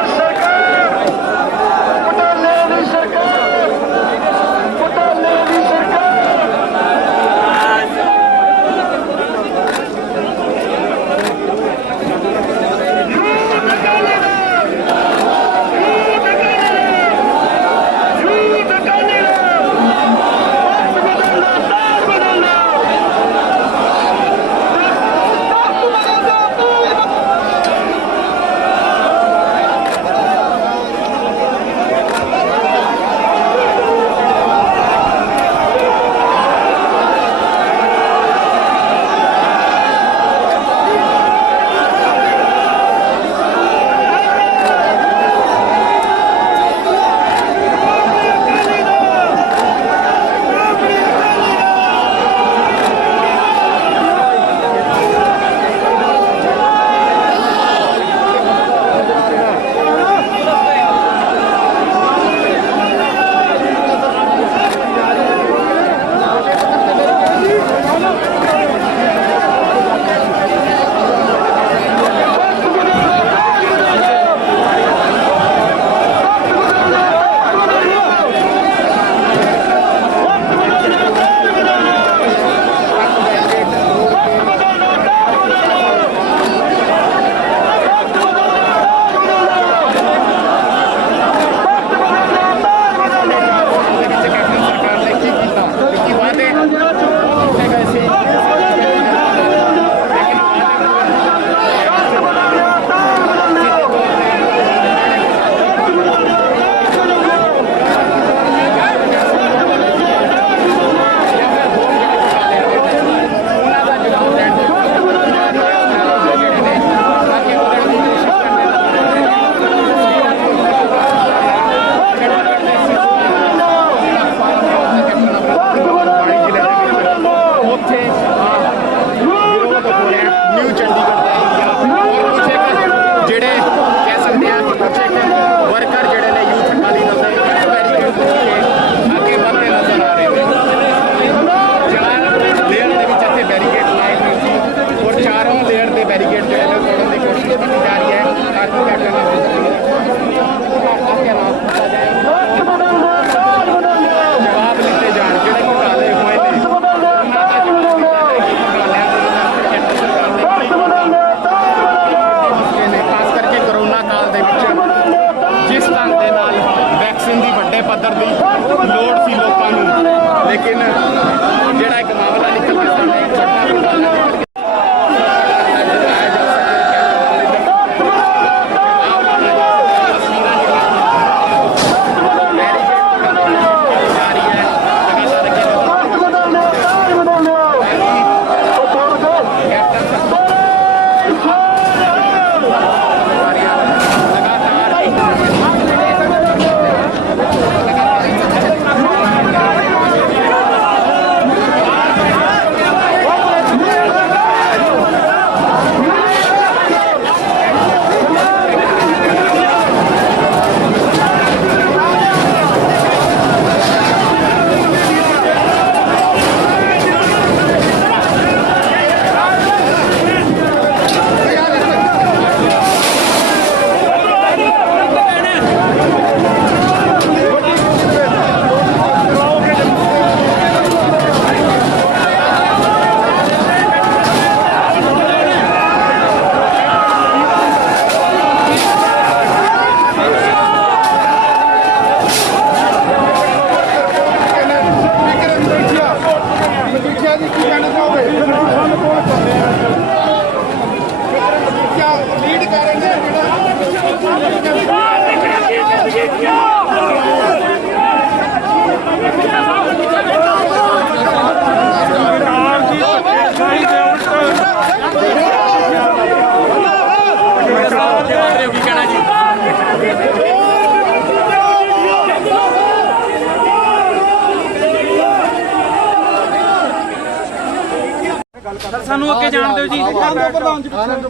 ਸਾਨੂੰ ਅੱਗੇ ਜਾਣ ਦਿਓ ਜੀ।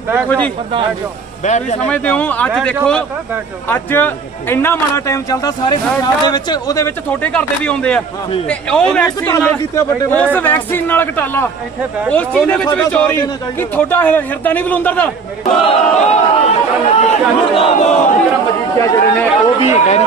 ਦੇਖੋ ਜੀ ਤੁਸੀਂ ਸਮਝਦੇ ਹੋ ਅੱਜ ਦੇਖੋ ਅੱਜ ਇੰਨਾ ਮਾੜਾ ਟਾਈਮ ਚੱਲਦਾ ਸਾਰੇ ਪੰਜਾਬ ਦੇ ਵਿੱਚ, ਉਹਦੇ ਵਿੱਚ ਤੁਹਾਡੇ ਘਰ ਦੇ ਵੀ ਆਉਂਦੇ ਆ ਤੇ ਉਹ ਉਸ ਵੈਕਸੀਨ ਨਾਲ ਘਟਾਲਾ ਉਸ ਚੀਜ਼ ਦੇ ਵਿੱਚ ਵੀ ਚੋਰੀ ਕਿ ਤੁਹਾਡਾ ਹਿਰਦਾ ਨਹੀਂ ਬਲੁੰਦਰ ਦਾ। ਮਜੀਠੀਆ ਜਿਹੜੇ ਨੇ ਉਹ ਵੀ ਕਹਿ ਰਹੇ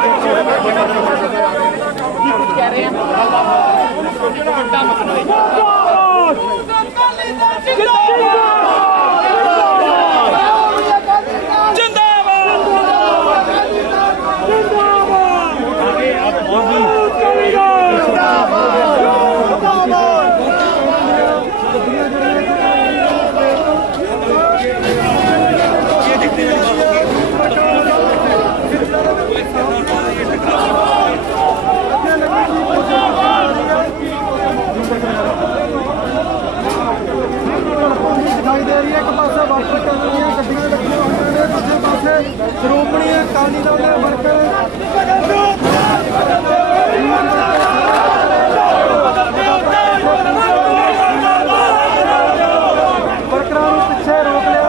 ਦਿਖਾਈ ਦੇ ਰਹੀ ਹੈ। ਇੱਕ ਪਾਸੇ ਵਾਟਰ ਕਲਰ ਦੀਆਂ ਗੱਡੀਆਂ ਲੱਗੀਆਂ ਹੋਈਆਂ ਨੇ, ਦੂਜੇ ਪਾਸੇ ਸ਼੍ਰੋਮਣੀ ਅਕਾਲੀ ਦਲ ਦੇ ਵਰਕਰ ਵਰਕਰਾਂ ਨੂੰ ਪਿੱਛੇ ਰੋਕ ਲਿਆ।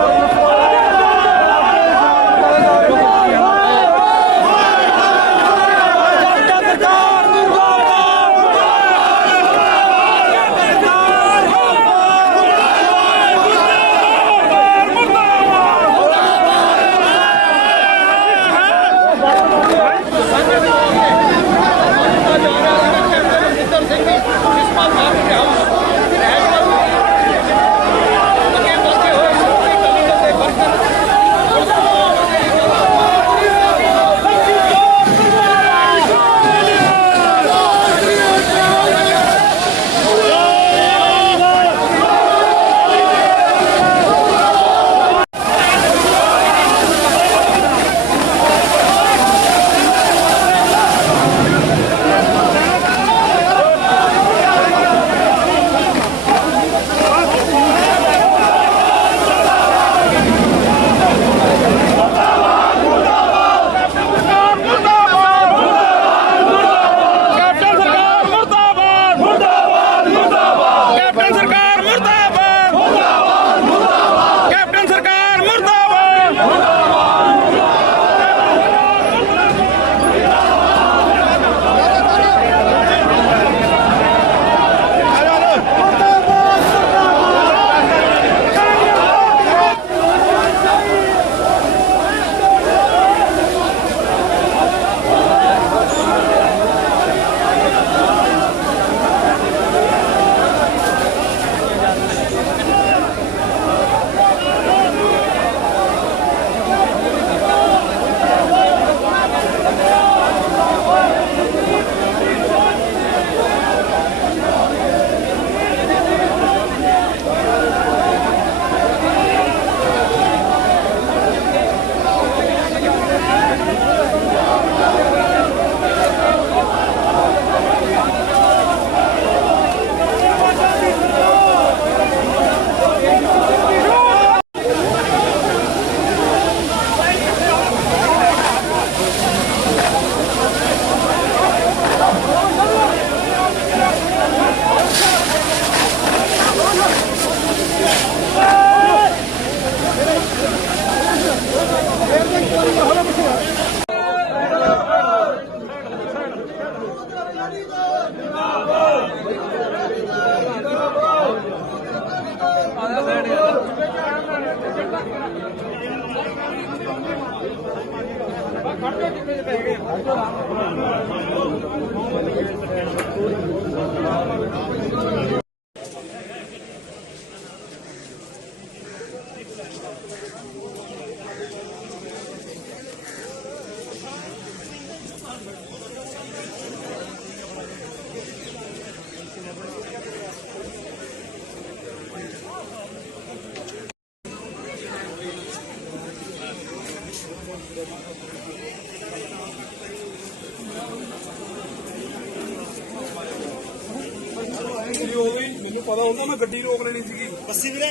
ਮੈਨੂੰ ਪਤਾ ਹੁੰਦਾ ਮੈਂ ਗੱਡੀ ਰੋਕ ਲੈਣੀ ਸੀਗੀ। ਬੱਸੀ ਵੀਰੇ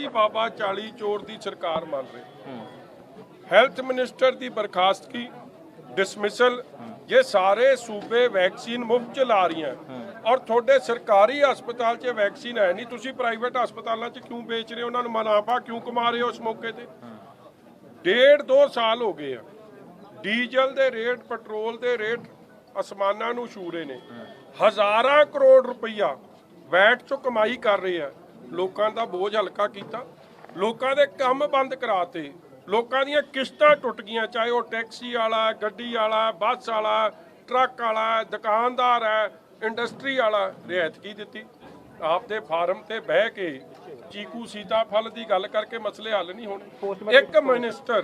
ਅਲੀ ਬਾਬਾ 40 ਚੋਰ ਦੀ ਸਰਕਾਰ ਮੰਨ ਰਹੇ। ਹੈਲਥ ਮਿਨਿਸਟਰ ਦੀ ਬਰਖਾਸਤਗੀ, ਡਿਸਮਿਸਲ, ये सारे सूबे वैक्सीन मुफ्त चला रही हैं और थोड़े सरकारी हस्पताल 'ਚ वैक्सीन है नहीं, तुसी प्राइवेट हस्पतालों 'ਚ क्यों बेच रहे हो, उन्होंने मुनाफा क्यों कमा रहे हो उस मौके ते? 1.5-2 साल हो गए आ, डीजल दे रेट, पेट्रोल दे रेट आसमानां नूं छू रहे ने, हज़ारां करोड़ रुपया वैट 'चों कमाई कर रहे हैं, लोकां दा बोझ हल्का कीता, लोकां दे काम बंद कराते, लोकां ਦੀਆਂ ਕਿਸ਼ਤਾਂ ਟੁੱਟ ਗਈਆਂ, ਚਾਹੇ ਉਹ ਟੈਕਸੀ ਵਾਲਾ, ਗੱਡੀ ਵਾਲਾ, ਬੱਸ ਵਾਲਾ, ਟਰੱਕ ਵਾਲਾ, ਦੁਕਾਨਦਾਰ ਹੈ, ਇੰਡਸਟਰੀ ਵਾਲਾ। ਰਿਆਇਤ ਕੀ ਦਿੱਤੀ? ਆਪਦੇ ਫਾਰਮ ਤੇ ਬਹਿ ਕੇ ਚੀਕੂ ਸੀਤਾਫਲ ਦੀ ਗੱਲ ਕਰਕੇ ਮਸਲੇ ਹੱਲ ਨਹੀਂ ਹੋਣੇ। ਇੱਕ ਮਿਨਿਸਟਰ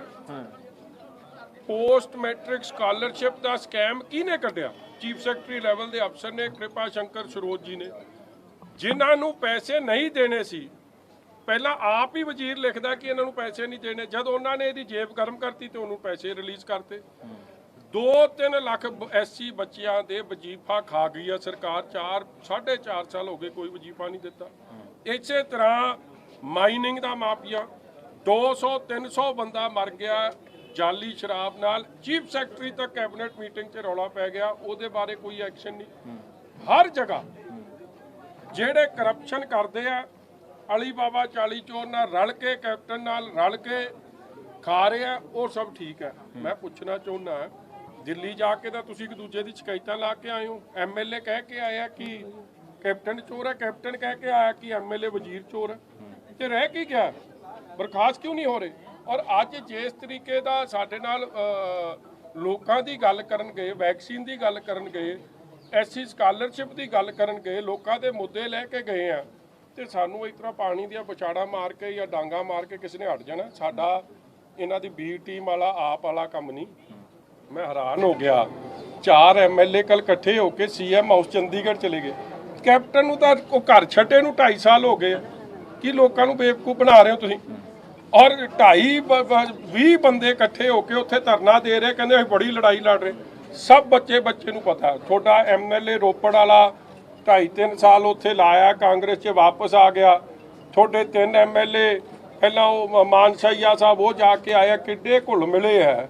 ਪੋਸਟ ਮੈਟ੍ਰਿਕ ਸਕਾਲਰਸ਼ਿਪ ਦਾ ਸਕੈਮ ਕਿਹਨੇ ਕੱਢਿਆ? ਚੀਫ ਸੈਕਟਰੀ ਲੈਵਲ ਦੇ ਅਫਸਰ ਨੇ, ਕਿਰਪਾ ਸ਼ੰਕਰ ਸਰੋਜ ਜੀ ਨੇ, ਜਿਨ੍ਹਾਂ ਨੂੰ ਪੈਸੇ ਨਹੀਂ ਦੇਣੇ ਸੀ। ਪਹਿਲਾਂ ਆਪ ਹੀ ਵਜ਼ੀਰ ਲਿਖਦਾ ਕਿ ਇਹਨਾਂ ਨੂੰ ਪੈਸੇ ਨਹੀਂ ਦੇਣੇ, ਜਦ ਉਹਨਾਂ ਨੇ ਇਹਦੀ ਜੇਬ ਗਰਮ ਕਰਤੀ ਤੇ ਉਹਨੂੰ ਪੈਸੇ ਰਿਲੀਜ਼ ਕਰਤੇ। 2-3 ਲੱਖ ਐਸਸੀ ਬੱਚਿਆਂ ਦੇ ਵਜ਼ੀਫਾ ਖਾ ਗਈ ਆ ਸਰਕਾਰ। 4.5 ਸਾਲ ਹੋ ਗਏ ਕੋਈ ਵਜ਼ੀਫਾ ਨਹੀਂ ਦਿੱਤਾ। ਇਸੇ ਤਰ੍ਹਾਂ ਮਾਈਨਿੰਗ ਦਾ ਮਾਫੀਆ, 200-300 ਬੰਦਾ ਮਰ ਗਿਆ ਜਾਲੀ ਸ਼ਰਾਬ ਨਾਲ। ਚੀਫ ਸੈਕਟਰੀ ਤੱਕ ਕੈਬਨਿਟ ਮੀਟਿੰਗ 'ਚ ਰੌਲਾ ਪੈ ਗਿਆ, ਉਹਦੇ ਬਾਰੇ ਕੋਈ ਐਕਸ਼ਨ ਨਹੀਂ। ਹਰ ਜਗ੍ਹਾ ਜਿਹੜੇ ਕਰਪਸ਼ਨ ਕਰਦੇ ਆ, ਅਲੀ ਬਾਬਾ 40 ਚੋਰ ਨਾਲ ਰਲ ਕੇ, ਕੈਪਟਨ ਨਾਲ ਰਲ ਕੇ ਖਾ ਰਹੇ ਆ, ਉਹ ਸਭ ਠੀਕ ਹੈ। ਮੈਂ ਪੁੱਛਣਾ ਚਾਹੁੰਦਾ, ਦਿੱਲੀ ਜਾ ਕੇ ਤਾਂ ਤੁਸੀਂ ਇੱਕ ਦੂਜੇ ਦੀ ਸ਼ਿਕਾਇਤਾਂ ਲਾ ਕੇ ਆਏ ਹੋ। ਐਮਐਲਏ ਕਹਿ ਕੇ ਆਇਆ ਕਿ ਕੈਪਟਨ ਚੋਰ ਹੈ, ਕੈਪਟਨ ਕਹਿ ਕੇ ਆਇਆ ਕਿ ਐਮਐਲਏ ਵਜ਼ੀਰ ਚੋਰ ਹੈ, ਤੇ ਰਹਿ ਕੀ ਗਿਆ? ਬਰਖਾਸਤ ਕਿਉਂ ਨਹੀਂ ਹੋ ਰਹੇ? ਔਰ ਅੱਜ ਜਿਸ ਤਰੀਕੇ ਦਾ ਸਾਡੇ ਨਾਲ ਲੋਕਾਂ ਦੀ ਗੱਲ ਕਰਨ ਗਏ, ਵੈਕਸੀਨ ਦੀ ਗੱਲ ਕਰਨ ਗਏ, ਐਸਸੀ ਸਕਾਲਰਸ਼ਿਪ ਦੀ ਗੱਲ ਕਰਨ ਗਏ, ਲੋਕਾਂ ਦੇ ਮੁੱਦੇ ਲੈ ਕੇ ਗਏ ਆ, ਤੇ ਸਾਨੂੰ ਇਸ ਤਰ੍ਹਾਂ ਪਾਣੀ ਦੀਆਂ ਵਿਛਾੜਾ ਮਾਰ ਕੇ ਜਾਂ ਡਾਂਗਾ ਮਾਰ ਕੇ ਕਿਸੇ ਨੇ ਹਟ ਜਾਣਾ? ਸਾਡਾ ਇਹਨਾਂ ਦੀ ਬੀ ਟੀਮ ਵਾਲਾ ਆਪ ਵਾਲਾ ਕੰਮ ਨਹੀਂ। ਮੈਂ ਹੈਰਾਨ ਹੋ ਗਿਆ, 4 ਐਮਐਲਏ ਕੱਲ ਇਕੱਠੇ ਹੋ ਕੇ ਸੀਐਮ ਹਾਊਸ ਚੰਡੀਗੜ੍ਹ ਚਲੇ ਗਏ। ਕੈਪਟਨ ਨੂੰ ਤਾਂ ਉਹ ਘਰ ਛੱਡੇ ਨੂੰ 2.5 ਸਾਲ ਹੋ ਗਏ। ਕੀ ਲੋਕਾਂ ਨੂੰ ਬੇਵਕੂਫ ਬਣਾ ਰਹੇ ਹੋ ਤੁਸੀਂ? ਔਰ 20 ਬੰਦੇ ਇਕੱਠੇ ਹੋ ਕੇ ਉੱਥੇ ਧਰਨਾ ਦੇ ਰਹੇ, ਕਹਿੰਦੇ ਅਸੀਂ ਬੜੀ ਲੜਾਈ ਲੜ ਰਹੇ। ਸਭ ਬੱਚੇ ਨੂੰ ਪਤਾ। ਤੁਹਾਡਾ ਐਮਐਲਏ ਰੋਪੜ ਵਾਲਾ 2.5-3 ਸਾਲ ਉੱਥੇ ਲਾਇਆ, ਕਾਂਗਰਸ 'ਚ ਵਾਪਸ ਆ ਗਿਆ। ਤੁਹਾਡੇ 3 ਐਮਐਲਏ ਪਹਿਲਾਂ ਉਹ ਮਾਨਸਾਈਆ ਸਾਹਿਬ, ਉਹ ਜਾ ਕੇ ਆਇਆ, ਕਿੱਡੇ ਘੁਲ ਮਿਲੇ ਹੈ।